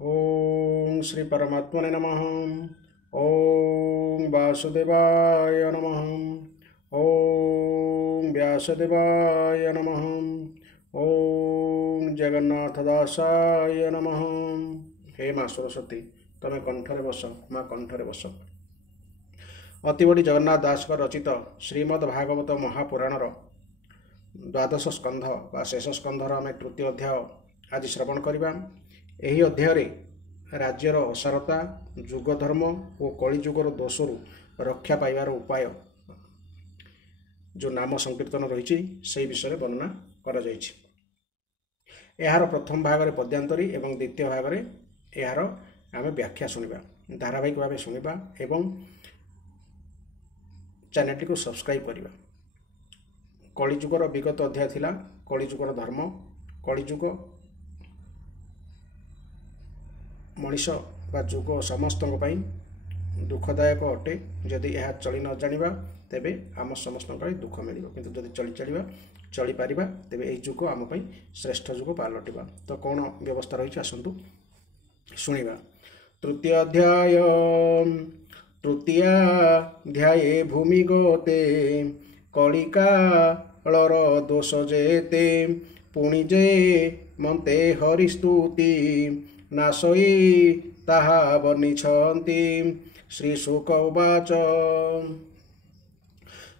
ओम श्री परमात्मने नमः। ओम वासुदेवाय नमः। ओम व्यासदेवाय नमः। ओम जगन्नाथदासाय नमः। हे माँ सरस्वती तमें कंठरे बस, माँ कंठरे बस। अतिबड़ी जगन्नाथ दास रचित श्रीमद् भागवत महापुराणर द्वादश स्कंध बा शेष स्कंधर आम तृतीय अध्याय आज श्रवण करवा। ଏହି ଅଧ୍ୟାୟରେ ରାଜ୍ୟର ଅସାରତା, ଯୁଗ ଧର୍ମ ଓ କଳିଯୁଗର ଦୋଷରୁ ରକ୍ଷା ପାଇବାର ଉପାୟ ଯେଉଁ ନାମ ସଂକୀର୍ତ୍ତନ ରହିଛି ସେହି ବିଷୟରେ ବର୍ଣ୍ଣନା କରାଯାଇଛି। ଏହାର ପ୍ରଥମ ଭାଗରେ ପଦ୍ୟାନ୍ତରୀ ଏବଂ ଦ୍ୱିତୀୟ ଭାଗରେ ଏହାର ଆମେ ବ୍ୟାଖ୍ୟା ଶୁଣିବା। ଧାରାବାହିକ ଭାବେ ଶୁଣିବା ଏବଂ ଚ୍ୟାନେଲଟିକୁ ସବସ୍କ୍ରାଇବ୍ କରିବା। କଳିଯୁଗର ବିଗତ ଅଧ୍ୟାୟ ଥିଲା କଳିଯୁଗର ଧର୍ମ। କଳିଯୁଗ ମଣିଷ ବା ଯୁଗ ସମସ୍ତଙ୍କ ପାଇଁ ଦୁଃଖଦାୟକ ଅଟେ। ଯଦି ଏହା ଚଳି ନ ଜାଣିବା ତେବେ ଆମ ସମସ୍ତଙ୍କ ପାଇଁ ଦୁଃଖ ମିଳିବ, କିନ୍ତୁ ଯଦି ଚଳିପାରିବା ତେବେ ଏହି ଯୁଗ ଆମ ପାଇଁ ଶ୍ରେଷ୍ଠ ଯୁଗ ପାଲଟିବା। ତ କ'ଣ ବ୍ୟବସ୍ଥା ରହିଛି ଆସନ୍ତୁ ଶୁଣିବା। ତୃତୀୟ ଅଧ୍ୟାୟ। ତୃତୀୟାଧ୍ୟାୟେ ଭୂମିଗତେ କଳିକାଳର ଦୋଷ ଯେତେ, ପୁଣି ଯେ ମନ୍ତେ ହରିସ୍ତୁତି ନାଶଇ ତାହା ବର୍ଣ୍ଣିଛନ୍ତି। ଶ୍ରୀ ଶୁକ ଉବାଚ।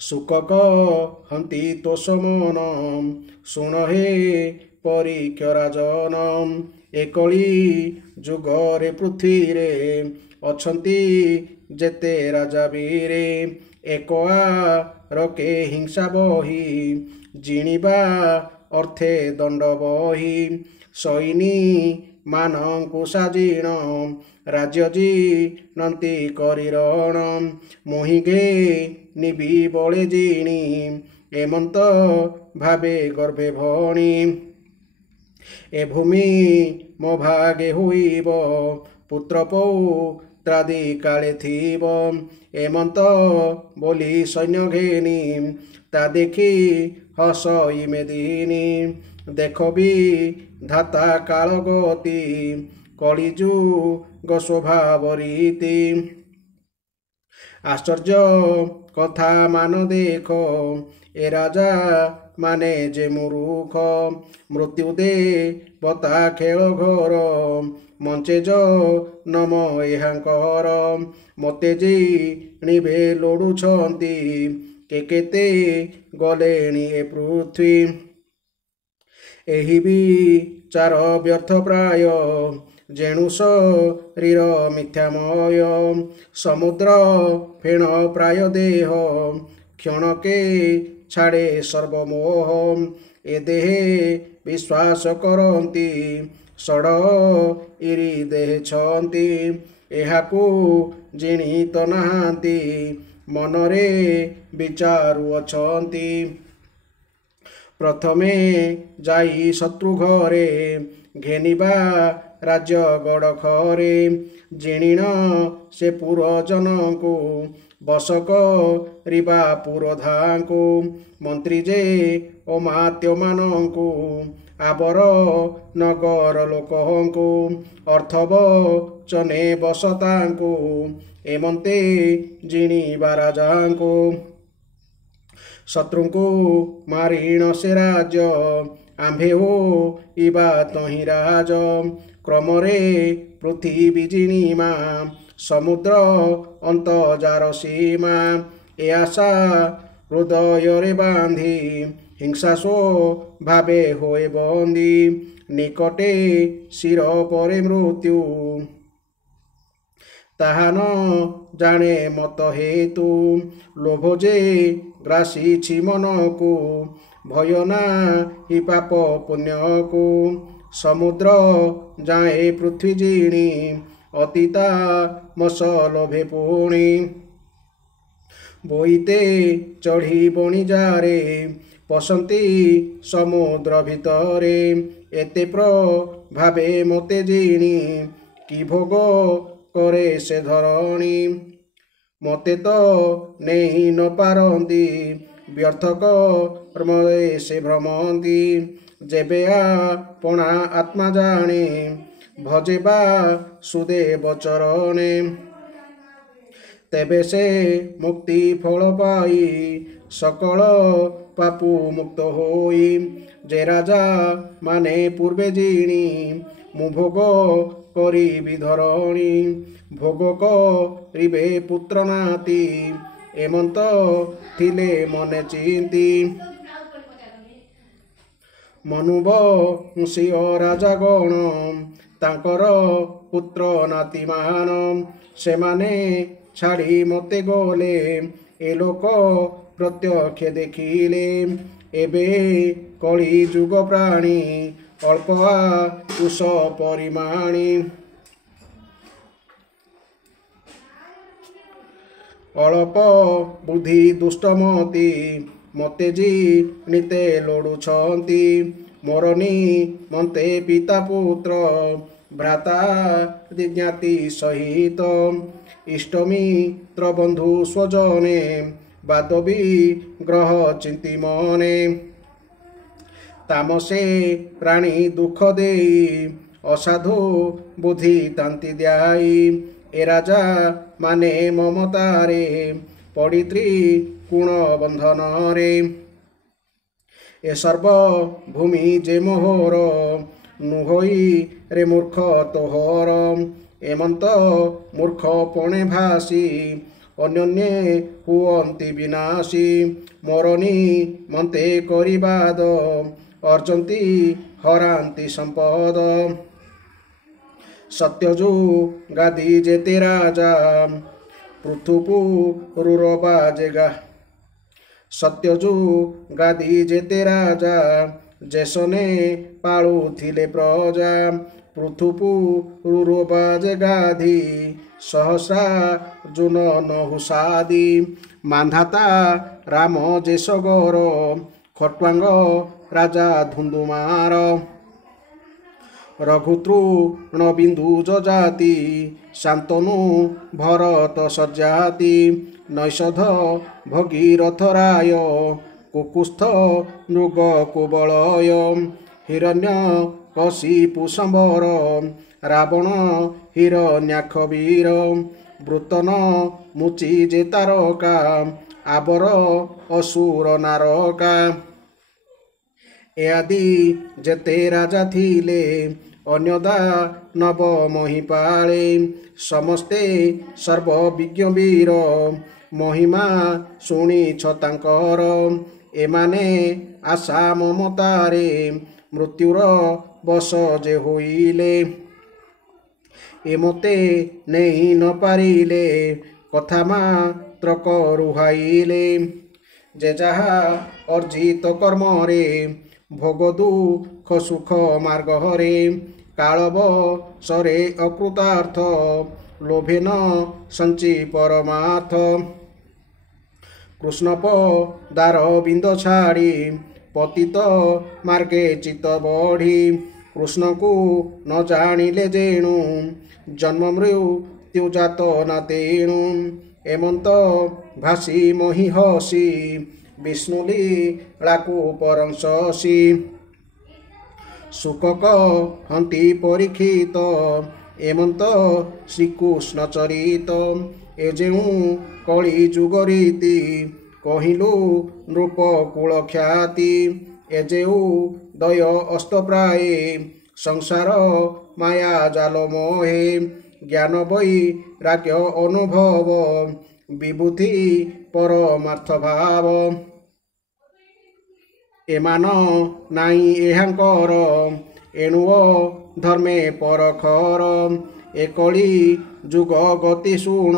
ଶୁକ କହନ୍ତି ତୋଷମନ, ଶୁଣ ହେ ପରୀକ୍ଷ ରାଜନ। ଏକଳି ଯୁଗରେ ପୃଥ୍ୱୀରେ ଅଛନ୍ତି ଯେତେ ରାଜା ବୀରେ, ଏକ ଆରକେ ହିଂସା ବହି ଜିଣିବା ଅର୍ଥେ ଦଣ୍ଡ ବହି। ସୈନୀ ମାନଙ୍କୁ ସାଜିଣ ରାଜ୍ୟ ଜିଣନ୍ତି କରିରଣ, ମୋହିଘେ ନିବି ବଳେ ଜିଣି ଏମନ୍ତ ଭାବେ ଗର୍ଭେ ଭଣି। ଏ ଭୂମି ମୋ ଭାଗେ ହୋଇବ, ପୁତ୍ର ପୌତ୍ରାଦି କାଳେ ଥିବ। ଏମନ୍ତ ବୋଲି ସୈନ୍ୟ ଘେନି ତା ଦେଖି ହସଇ ମେଦିନୀ। ଦେଖ ବି ଧାତା କାଳ ଗତି, କଳିଯୁଗ ସ୍ୱଭାବ ରୀତି। ଆଶ୍ଚର୍ଯ୍ୟ କଥା ମାନ ଦେଖ, ଏ ରାଜା ମାନେ ଯେ ମୂରୁଖ। ମୃତ୍ୟୁ ଦେବତା ଖେଳ ଘର, ମଞ୍ଚେ ଜନମ ଏହାଙ୍କର। ମୋତେ ଜିଣିବେ ଲୋଡୁଛନ୍ତି, କେତେ ଗଲେଣି ଏ ପୃଥ୍ୱୀ। ଏହି ବିଚାର ବ୍ୟର୍ଥ ପ୍ରାୟ, ଯେଣୁ ଶରୀର ମିଥ୍ୟାମୟ। ସମୁଦ୍ର ଫେଣ ପ୍ରାୟ ଦେହ, କ୍ଷଣକେ ଛାଡ଼େ ସର୍ବମୋହ। ଏ ଦେହେ ବିଶ୍ୱାସ କରନ୍ତି, ଷଡ଼ଇରି ଦେହେଛନ୍ତି। ଏହାକୁ ଜିଣି ତ ନାହାନ୍ତି, ମନରେ ବିଚାରୁଅଛନ୍ତି। ପ୍ରଥମେ ଯାଇ ଶତ୍ରୁ ଘରେ, ଘେନିବା ରାଜ୍ୟ ଗଡ଼ଖରେ। ଜିଣିଣ ସେ ପୁରଜନଙ୍କୁ, ବଶ କରିବା ପୁରୋଧାଙ୍କୁ। ମନ୍ତ୍ରୀ ଯେ ଅମାତ୍ୟମାନଙ୍କୁ, ଆବର ନଗର ଲୋକଙ୍କୁ। ଅର୍ଥବଚନେ ବଶ ତାଙ୍କୁ, ଏମନ୍ତେ ଜିଣିବା ରାଜାଙ୍କୁ। ଶତ୍ରୁଙ୍କୁ ମାରିଣ ସେ ରାଜ୍ୟ, ଆମ୍ଭେ ହୋଇବା ତହିଁ ରାଜ। କ୍ରମରେ ପୃଥିବୀ ଜିଣିମା, ସମୁଦ୍ର ଅନ୍ତର୍ଜାର ସୀମା। ଏ ଆଶା ହୃଦୟରେ ବାନ୍ଧି, ହିଂସା ସ୍ୱଭାବେ ହୋଏ ବନ୍ଦୀ। ନିକଟେ ଶିର ପରେ ମୃତ୍ୟୁ, ତାହା ନ ଜାଣେ ମତ ହେତୁ। ଲୋଭ ଯେ ଗ୍ରାସିଛି ମନକୁ, ଭୟ ନାହିଁ ପାପ ପୁଣ୍ୟକୁ। ସମୁଦ୍ର ଯାଏ ପୃଥ୍ୱୀ ଜିଣି, ଅତି ତାମସ ଲୋଭେ ପୁଣି। ବୋଇତେ ଚଢ଼ି ବଣିଜାରେ, ପଶନ୍ତି ସମୁଦ୍ର ଭିତରେ। ଏତେ ପ୍ରଭାବେ ମୋତେ ଜିଣି, କି ଭୋଗ କରେ ସେ ଧରଣୀ। ମୋତେ ତ ନେଇ ନ ପାରନ୍ତି, ବ୍ୟର୍ଥ କର୍ମରେ ସେ ଭ୍ରମନ୍ତି। ଯେବେ ଆପଣା ଆତ୍ମା ଜାଣେ, ଭଜେ ବାସୁଦେବ ଚରଣେ। ତେବେ ସେ ମୁକ୍ତି ଫଳ ପାଇ ସକଳ ପାପୁ ମୁକ୍ତ ହୋଇ। ଯେ ରାଜା ମାନେ ପୂର୍ବେ ଜିଣି ମୁଁ ଭୋଗ କରିବି ଧରଣୀ। ଭୋଗ କରିବେ ପୁତ୍ର ନାତି ଏମନ୍ତ ଥିଲେ ମନେ ଚିନ୍ତି। ମନୁବଂଶୀୟ ରାଜାଗଣ ତାଙ୍କର ପୁତ୍ର ନାତିମାନ ସେମାନେ ଛାଡ଼ି ମୋତେ ଗଲେ ଏ ଲୋକ ପ୍ରତ୍ୟକ୍ଷ ଦେଖିଲେ। ଏବେ କଳି ଯୁଗ ପ୍ରାଣୀ ଅଳ୍ପ ଆୟୁଷ ପରିମାଣୀ। ଅଳପ ବୁଦ୍ଧି ଦୁଷ୍ଟମତି ମୋତେ ଜିଣିତେ ଲୋଡୁଛନ୍ତି। ମୋର ନିମନ୍ତେ ପିତା ପୁତ୍ର ଭ୍ରାତା ଜ୍ଞାତି ସହିତ ଇଷ୍ଟମିତ୍ର ବନ୍ଧୁ ସ୍ୱଜନେ ବାଦବୀ ଗ୍ରହ ଚିନ୍ତି ମନେ। ତାମସେ ପ୍ରାଣୀ ଦୁଃଖ ଦେଇ ଅସାଧୁ ବୁଦ୍ଧି ତାନ୍ତି ଦ୍ୟାଇ। ଏ ରାଜା ମାନେ ମମତାରେ ପଡ଼ି ତ୍ରିକୋଣ ବନ୍ଧନରେ। ଏ ସର୍ବଭୂମି ଯେ ମୋହର ନୁହୋଇ ରେ ମୂର୍ଖ ତୋହର। ଏମନ୍ତ ମୂର୍ଖ ପଣେ ଭାସି ଅନ୍ୟନ୍ୟେ ହୁଅନ୍ତି ବିନାଶୀ। ମୋର ନିମନ୍ତେ କରିବାଦ ଅର୍ଜନ୍ତି ହରାନ୍ତି ସମ୍ପଦ। ସତ୍ୟଯୁଗାଦି ଯେତେ ରାଜା ପୃଥୁପୁରୁର ବାଜେଗା। ସତ୍ୟଯୁଗାଦି ଯେତେ ରାଜା ଯେସନେ ପାଳୁଥିଲେ ପ୍ରଜା। ପୃଥୁପୁରୁର ବାଜେ ଗାଧି ସହସ୍ରାର୍ଜୁନ ନହୁଷାଦି। ମାନ୍ଧାତା ରାମ ଯେସଗର ଖଟ୍ୱାଙ୍ଗ ରାଜା ଧୁନ୍ଦୁମାର। ରଘୁତୃଣ ବିନ୍ଦୁ ଯଜାତି ଶାନ୍ତନୁ ଭରତ ସଜ୍ଜାତି। ନୈଷଧ ଭଗୀରଥ ରାୟ କୁକୁସ୍ଥ ନୃଗ କୁବଳୟ। ହିରଣ୍ୟ କଶିପୁ ସମ୍ବର ରାବଣ ହିରଣ୍ୟାକ୍ଷ ବୀର। ବୃତନ ମୁଚି ଯେ ତାରକା ଆବର ଅସୁର ନାରକା। ଏ ଆଦି ଯେତେ ରାଜା ଥିଲେ ଅନ୍ୟ ଦାନବ ମହିପାଳେ। ସମସ୍ତେ ସର୍ବବିଜ୍ଞ ବୀର ମହିମା ଶୁଣିଛ ତାଙ୍କର। ଏମାନେ ଆଶା ମମତାରେ ମୃତ୍ୟୁର ବଶ ଯେ ହୋଇଲେ। ଏ ମୋତେ ନେଇ ନ ପାରିଲେ କଥା ମାତ୍ର କରୁହାଇଲେ। ଯେ ଯାହା ଅର୍ଜିତ କର୍ମରେ ଭୋଗ ଦୁଃଖ ସୁଖ ମାର୍ଗରେ। କାଳବଶରେ ଅକୃତାର୍ଥ ଲୋଭେନ ସଞ୍ଚି ପରମାର୍ଥ। କୃଷ୍ଣ ପଦାର ବିନ୍ଦ ଛାଡ଼ି ପତିତ ମାର୍ଗେ ଚିତ ବଢ଼ି। କୃଷ୍ଣକୁ ନ ଜାଣିଲେ ଯେଣୁ ଜନ୍ମ ମୃତ୍ୟୁ ଜାତ ନା ତେଣୁ। ଏମନ୍ତ ଭାସି ମହି ହସି ବିଷ୍ଣୁ ଲୀଳାକୁ ପରଂଶସି। ସୁକ କହନ୍ତି ପରୀକ୍ଷିତ ଏମନ୍ତ ଶ୍ରୀକୃଷ୍ଣ ଚରିତ। ଏ ଯେଉଁ କଳି ଯୁଗ ରୀତି କହିଲୁ ନୃପ କୁଳ ଖ୍ୟାତି। ଏ ଯେଉଁ ଦୟ ଅସ୍ତ ପ୍ରାୟେ ସଂସାର ମାୟା ଜାଲ ମୋହେ। ଜ୍ଞାନ ବୈରାଗ୍ୟ ଅନୁଭବ ବିଭୂତି ପରମାର୍ଥ ଭାବ। ଏମାନ ନାଇଁ ଏହାଙ୍କର ଏଣୁ ଧର୍ମେ ପରଖର। ଏ କଳି ଯୁଗ ଗତି ଶୁଣ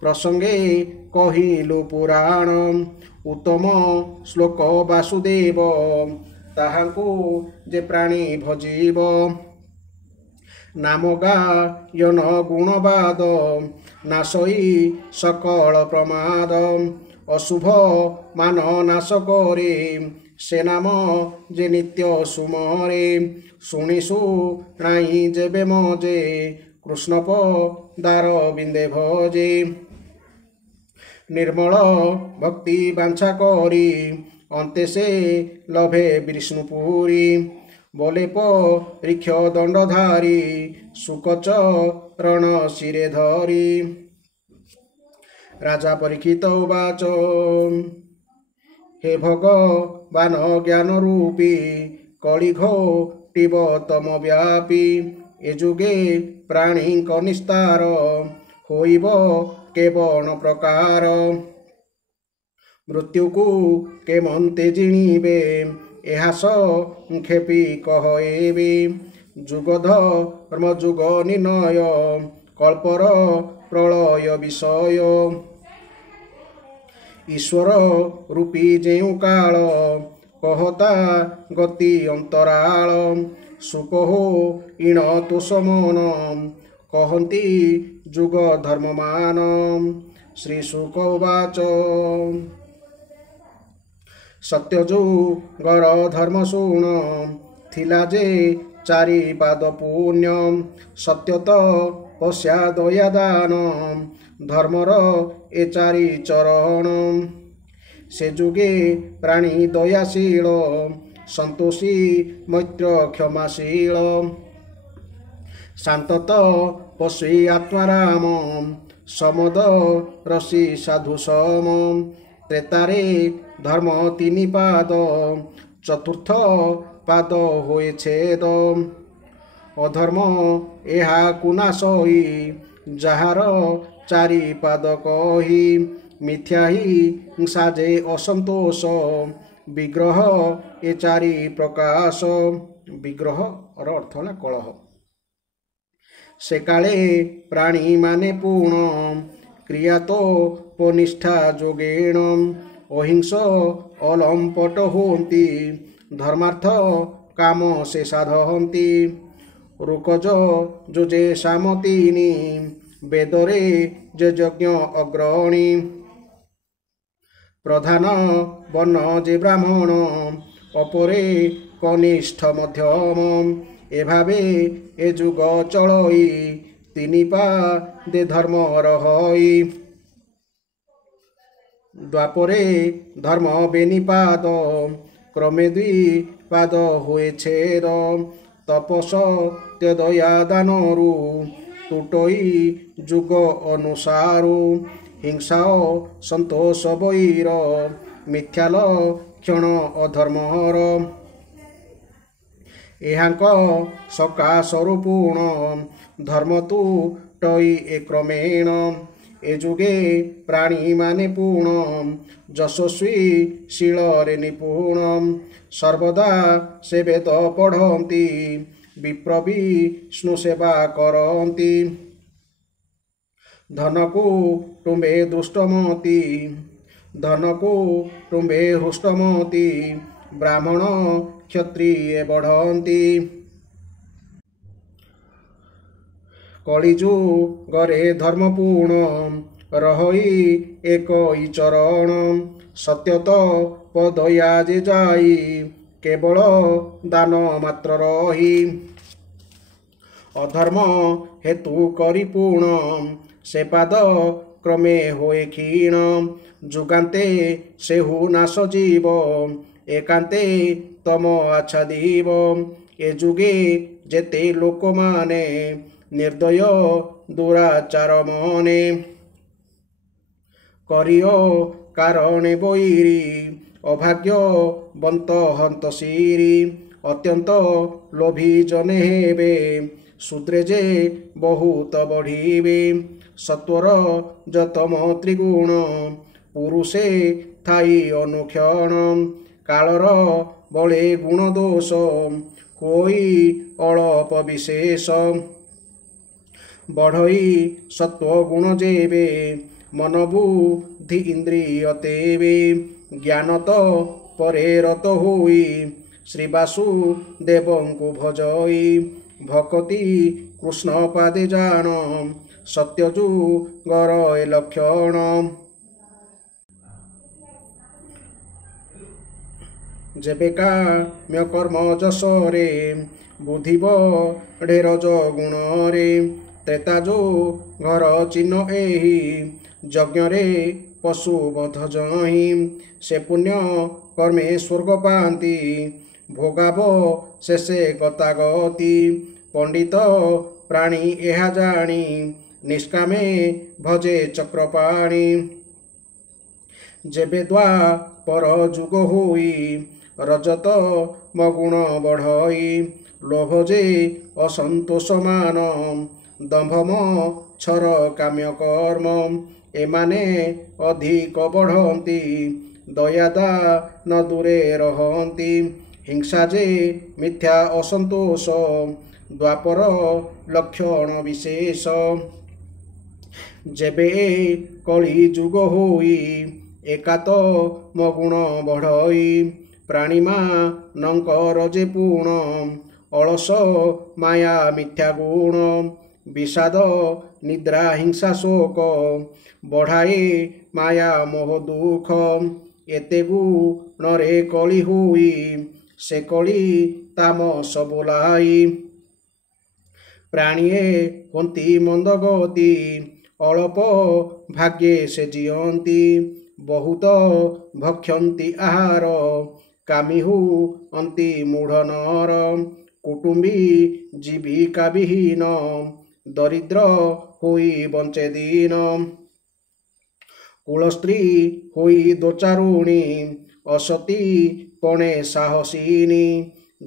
ପ୍ରସଙ୍ଗେ କହିଲୁ ପୁରାଣ। ଉତ୍ତମ ଶ୍ଲୋକ ବାସୁଦେବ ତାହାଙ୍କୁ ଯେ ପ୍ରାଣୀ ଭଜିବ। ନାମ ଗାୟନ ଗୁଣବାଦ ନାଶଇ ସକଳ ପ୍ରମାଦ। ଅଶୁଭ ମାନ ନାଶ করে ସେ ନାମ ଯେ ନିତ୍ୟ ସୁମରେ। ଶୁଣି ଶୁଣାଇ ଯେବେ ମଜେ କୃଷ୍ଣ ପଦାର ବିନ୍ଦେ ଭଜେ। ନିର୍ମଳ ଭକ୍ତି ବାଞ୍ଛା କରି ଅନ୍ତେ ସେ ଲଭେ ବିଷ୍ଣୁପୁରୀ। बोले परीक्ष दंडधारी सुकच रण शिरे धरी राजा परीक्षित उवाच हे भगवान ज्ञान रूपी कଳି घोटिब तम व्यापी ए जुगे प्राणी निस्तार होइब केवल प्रकार मृत्यु को केमंते जिणिबे एहा संक्षेपी कहएबे जुग धर्म जुग निर्णय कल्पर प्रलय विषय ईश्वर रूपी जेउ काल कहता गति अंतराल सुख हो इण तोष मन कहती जुग धर्ममान श्री शुक उवाच सत्यजुगर धर्म शुण थिला जे चारि पाद पुण्य सत्यत पश्या दया दान धर्मर ए चारि चरण से जुगे प्राणी दयाशील संतोषी मैत्र क्षमाशील शांतत पशु आत्माराम समद रसी साधु सम त्रेतारे धर्म तीन पाद चतुर्थ पाद होए छेद अधर्म एहा कुनाशई जहार चारि पाद कही मिथ्या ही हिंसा जे असंतोष विग्रह ए चारि प्रकाश विग्रह अर्थ है कलह से काले प्राणी माने पूर्ण क्रिया तो पनिष्ठा जोगेण अहिंस अलंपट होती धर्मार्थ काम से साधहंती रुकज जोजे सामतीनी वेदरे जे यज्ञ अग्रणी प्रधान वर्ण जे ब्राह्मण अपरे कनिष्ठ मध्यम एभावे ए जुग चलई तीन पादे धर्म रहई द्वापरे धर्म बेनिपाद क्रमे दुई पाद हुए छेद तपस ते दया दानरु टुटई जुग अनुसारु हिंसा संतोष वैर मिथ्याल क्षण अधर्मर एहांक सकाशरु पूर्ण धर्म तु टई ए क्रमेण ए जुगे प्राणी माने पूर्ण यशस्वी शीलरे निपुण सर्वदा से वेद पढ़ती विप्र विष्णु सेवा करती धन को तुम्बे दुष्टमती धन को तुम्बे हृष्टमती ब्राह्मण क्षत्रिय बढ़ती कलिजुगरे धर्मपूर्ण रहई एक चरण सत्यत पदया जे जाई केवल दान मात्र रही अधर्म हेतु करी पूर्ण से पाद क्रमे होए क्षीण जुगान्ते सेहु नाश जीव एकांते तम आच्छादीव ए जुगे जेते लोक माने निर्दय दुराचार मने करियो कारणे बैरी अभाग्य बंत हंत सीरी अत्यंत लोभी जने हेबे शूद्रे जे बहुत बढ़िबे सत्वर जतम त्रिगुण पुरुषे थाई अनुक्षण कालर बले गुण दोष होई अळप विशेष बढ़ई सत्व गुण जेबे मन बुद्धि इंद्रिय तेबे ज्ञान तो परे रत होई श्री वासुदेवं को भजई भक्ति कृष्ण पादे जान सत्यजुगर ए लक्षण जेबे काम्य कर्म जसरे बुद्धि बढ़े रज गुण रे त्रेता जो घर चिन्ह एही यज्ञ रे पशु बध जही से पुण्य कर्मे स्वर्ग पाती ଭୋଗାବ ଶେଷେ ଗତାଗତି। ପଣ୍ଡିତ ପ୍ରାଣୀ ଏହା ଜାଣି ନିଷ୍କାମେ ଭଜେ ଚକ୍ରପାଣି। ଯେବେ ଦ୍ୱାପର ଯୁଗ ହୋଇ ରଜତ ମଗୁଣ ବଢ଼ଇ। ଲୋଭ ଯେ ଅସନ୍ତୋଷ ମାନ ଦମ୍ଭମ ଛର କାମ୍ୟ କର୍ମ। ଏମାନେ ଅଧିକ ବଢ଼ନ୍ତି ଦୟାଦା ନ ଦୂରେ ରହନ୍ତି। ହିଂସା ଯେ ମିଥ୍ୟା ଅସନ୍ତୋଷ ଦ୍ୱାପର ଲକ୍ଷଣ ବିଶେଷ। ଯେବେ କଳି ଯୁଗ ହୋଇ ଏକାତ ମଗୁଣ ବଢ଼ଇ। ପ୍ରାଣୀମାନଙ୍କର ଯେ ପୁଣ ଅଳସ ମାୟା ମିଥ୍ୟା ଗୁଣ। ବିଷାଦ ନିଦ୍ରା ହିଂସା ଶୋକ ବଢ଼ାଏ ମାୟା ମୋହ ଦୁଃଖ। ଏତେ ଗୁଣରେ କଳି ହୋଇ ସେ କଳି ତାମସ ବୋଲାଇ। ପ୍ରାଣୀଏ ହୁଅନ୍ତି ମନ୍ଦଗତି ଅଳପ ଭାଗ୍ୟେ ସେ ଜିଅନ୍ତି। ବହୁତ ଭକ୍ଷନ୍ତି ଆହାର କାମୀ ହୁଅନ୍ତି ମୂଢ଼ ନର। କୁଟୁମ୍ବୀ ଜୀବିକା ବିହୀନ ଦରିଦ୍ର ହୋଇ ବଞ୍ଚେ ଦିନ। କୁଳସ୍ତ୍ରୀ ହୋଇ ଦୋଚାରୁଣୀ ଅସତୀ ପଣେ ସାହସିନୀ।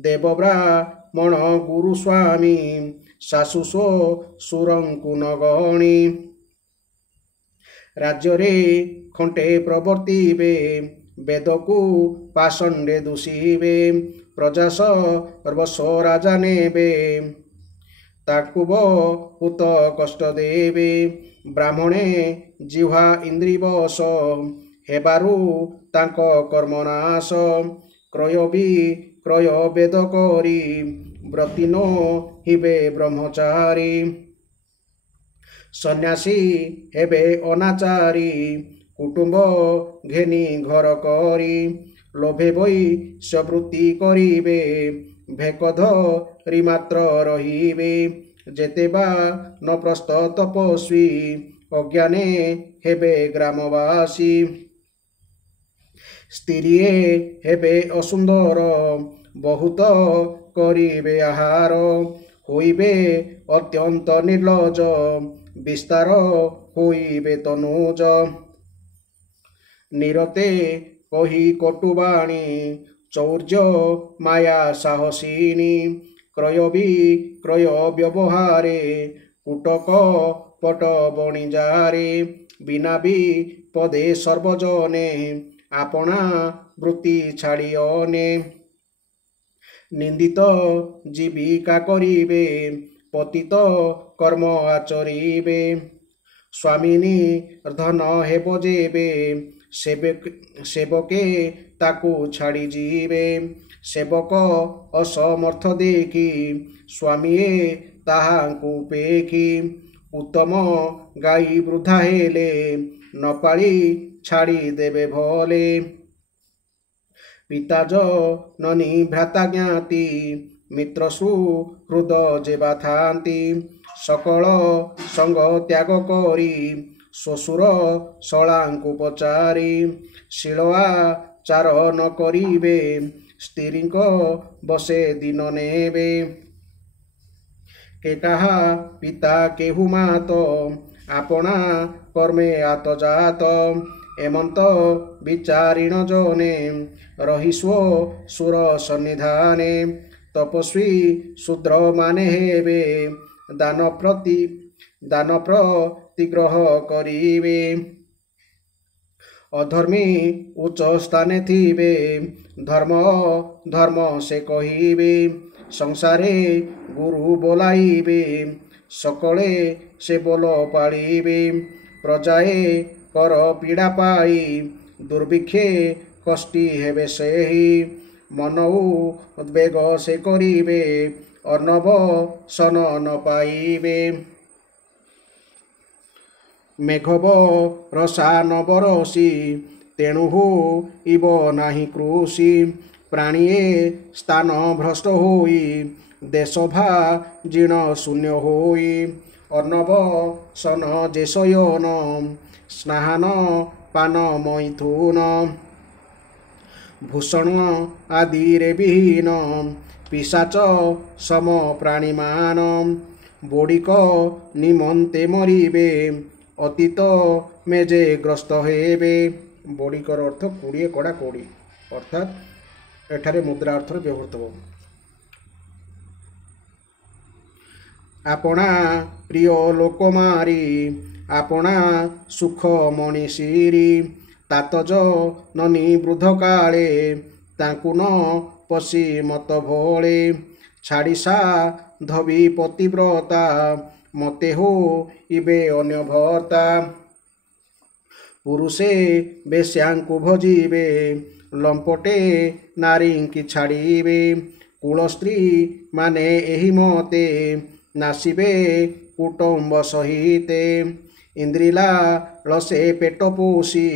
ଦେବବ୍ରାହ୍ମଣ ଗୁରୁ ସ୍ୱାମୀ ଶାଶୁ ଶ୍ୱଶୁରଙ୍କୁ ନ ଗଣି। ରାଜ୍ୟରେ ଖଣ୍ଟେ ପ୍ରବର୍ତ୍ତିବେ ବେଦକୁ ପାଷଣ୍ଡେ ଦୂଷିବେ। ପ୍ରଜା ସର୍ବସ୍ୱ ରାଜା ନେବେ ତାକୁ ବହୁତ କଷ୍ଟ ଦେବେ। ବ୍ରାହ୍ମଣେ ଜିହ୍ୱା ଇନ୍ଦ୍ରିବଶ ହେବାରୁ ତାଙ୍କ କର୍ମନାଶ। କ୍ରୟ ବିକ୍ରୟ ବେଦ କରି ବ୍ରତୀ ନ ହିବେ ବ୍ରହ୍ମଚାରୀ। ସନ୍ନ୍ୟାସୀ ହେବେ ଅନାଚାରୀ କୁଟୁମ୍ବ ଘେନି ଘର କରି। ଲୋଭେ ବୈଶ୍ୟବୃତ୍ତି କରିବେ ଭେକ ଧରି ମାତ୍ର ରହିବେ। ଯେତେ ବା ନପ୍ରସ୍ଥ ତପସ୍ୱୀ ଅଜ୍ଞାନେ ହେବେ ଗ୍ରାମବାସୀ। ସ୍ତ୍ରୀଏ ହେବେ ଅସୁନ୍ଦର ବହୁତ କରିବେ ଆହାର। ହୋଇବେ ଅତ୍ୟନ୍ତ ନିର୍ଲଜ ବିସ୍ତାର ହୋଇବେ ତନୁଜ। ନିରତେ କହି କଟୁବାଣୀ ଚୌର୍ଯ୍ୟ ମାୟା ସାହସିନୀ। କ୍ରୟ ବିକ୍ରୟ ବ୍ୟବହାରେ କୁଟକ ପଟ ବଣିଜାରେ। ବିନା ବିପଦେ ସର୍ବଜନେ ଆପଣା ବୃତ୍ତି ଛାଡ଼ିଅନେ। ନିନ୍ଦିତ ଜୀବିକା କରିବେ ପତିତ କର୍ମ ଆଚରିବେ। ସ୍ୱାମୀ ନିର୍ଧନ ହେବ ଯେବେ ସେବକେ ତାକୁ ଛାଡ଼ି ଯିବେ। ସେବକ ଅସମର୍ଥ ଦେଖି ସ୍ୱାମୀଏ ତାହାଙ୍କୁ ପେଖି। ଉତ୍ତମ ଗାଈ ବୃଦ୍ଧା ହେଲେ ନ ପାଳି ଛାଡ଼ି ଦେବେ ଭଲେ। ପିତା ଜନନୀ ଭ୍ରାତା ଜ୍ଞାତି ମିତ୍ର ସୁହୃଦ ଯେବା ଥାନ୍ତି। ସକଳ ସଙ୍ଗ ତ୍ୟାଗ କରି ଶ୍ୱଶୁର ଶଳାଙ୍କୁ ପଚାରି। ଶୀଳ ଆଚାର ନ କରିବେ ସ୍ତ୍ରୀଙ୍କ ବସେ ଦିନ ନେବେ। କେ କାହା ପିତା କେହୁ ମାତ ଆପଣା କର୍ମେ ଆତଜାତ। ଏମନ୍ତ ବିଚାରିଣ ଜନେ ରହି ଶ୍ୱଶୁର ସନ୍ନିଧାନେ। ତପସ୍ୱୀ ଶୂଦ୍ର ମାନେ ହେବେ ଦାନ ପ୍ରତିଗ୍ରହ କରିବେ। ଅଧର୍ମୀ ଉଚ୍ଚ ସ୍ଥାନେ ଥିବେ ଧର୍ମ ଧର୍ମ ସେ କହିବେ। ସଂସାରେ ଗୁରୁ ବୋଲାଇବେ ସକଳେ ସେ ବୋଲ ପାଳିବେ। ପ୍ରଜାଏ କର ପୀଡ଼ା ପାଇ ଦୁର୍ଭିକ୍ଷେ କଷ୍ଟି ହେବେ ସେହି। ମନ ଉଦ୍ବେଗ ସେ କରିବେ ଅର୍ଣ୍ଣବ ସନ ନ ପାଇବେ। ମେଘ ବରଷା ନ ବରଷି ତେଣୁ ହୋଇବ ନାହିଁ କୃଷି। ପ୍ରାଣୀଏ ସ୍ଥାନ ଭ୍ରଷ୍ଟ ହୋଇ ଦେଶ ଭାଜିଣ ଶୂନ୍ୟ ହୋଇ। ଅର୍ଣ୍ଣବ ସନ ଯେ ଶୟନ ସ୍ନାନ ପାନ ମୈଥୁନ। ଭୂଷଣ ଆଦିରେ ବିହୀନ ପିଶାଚ ସମ ପ୍ରାଣୀମାନ ବୋଡ଼ିକ ନିମନ୍ତେ ମରିବେ ଅତୀତ ମେଜେ ଗ୍ରସ୍ତ ହେବେ। ବୋଡ଼ିକର ଅର୍ଥ 20 କଡ଼ା କୋଡ଼ି ଅର୍ଥାତ୍ ଏଠାରେ ମୁଦ୍ରା ଅର୍ଥରେ ବ୍ୟବହୃତ ହେବ। ଆପଣା ପ୍ରିୟ ଲୋକ ମାରି ଆପଣା ସୁଖ ମଣିଷିରି ତାତଜ ନନି ବୃଦ୍ଧ କାଳେ ତାଙ୍କୁ ନ ପଶି ମତ ଭଳେ ଛାଡ଼ିସା ଧବି ପତିବ୍ରତା ମତେ ହୋ ଇବେ ଅନ୍ୟ ଭର୍ତ୍ତା ପୁରୁଷେ ବେଶ୍ୟାଙ୍କୁ ଭଜିବେ ଲମ୍ପଟେ ନାରୀଙ୍କି ଛାଡ଼ିବେ କୁଳ ସ୍ତ୍ରୀ ମାନେ ଏହି ମତେ ନାସିବେ କୁଟୁମ୍ବ ସହିତେ ଇନ୍ଦ୍ରିଲା ଲସେ ପେଟ ପୋଷି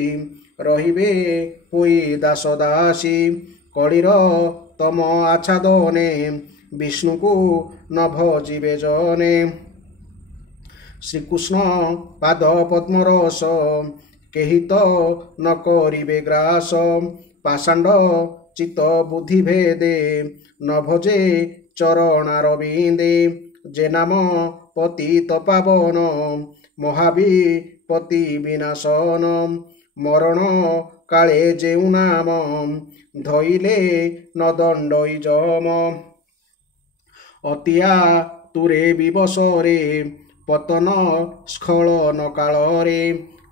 ରହିବେ ହୋଇ ଦାସ ଦାସୀ କଳିର ତମ ଆଚ୍ଛାଦନେ ବିଷ୍ଣୁକୁ ନ ଭଜିବେ ଜନେ। ଶ୍ରୀକୃଷ୍ଣ ପାଦ ପଦ୍ମରସ କେହି ତ ନ କରିବେ ଗ୍ରାସ ପାଷାଣ୍ଡ ଚିତ୍ତ ବୁଦ୍ଧି ଭେଦେ ନ ଭଜେ ଚରଣାରବିନ୍ଦେ ଯେ ନାମ ପତିତ ପାବନ ମହାବିପତି ବିନାଶନ ମରଣ କାଳେ ଯେଉଁ ନାମ ଧଇଲେ ନ ଦଣ୍ଡଇ ଯମ ଅତିଆ ତୁରେ ବିବଶରେ ପତନ ସ୍ଖଳନ କାଳରେ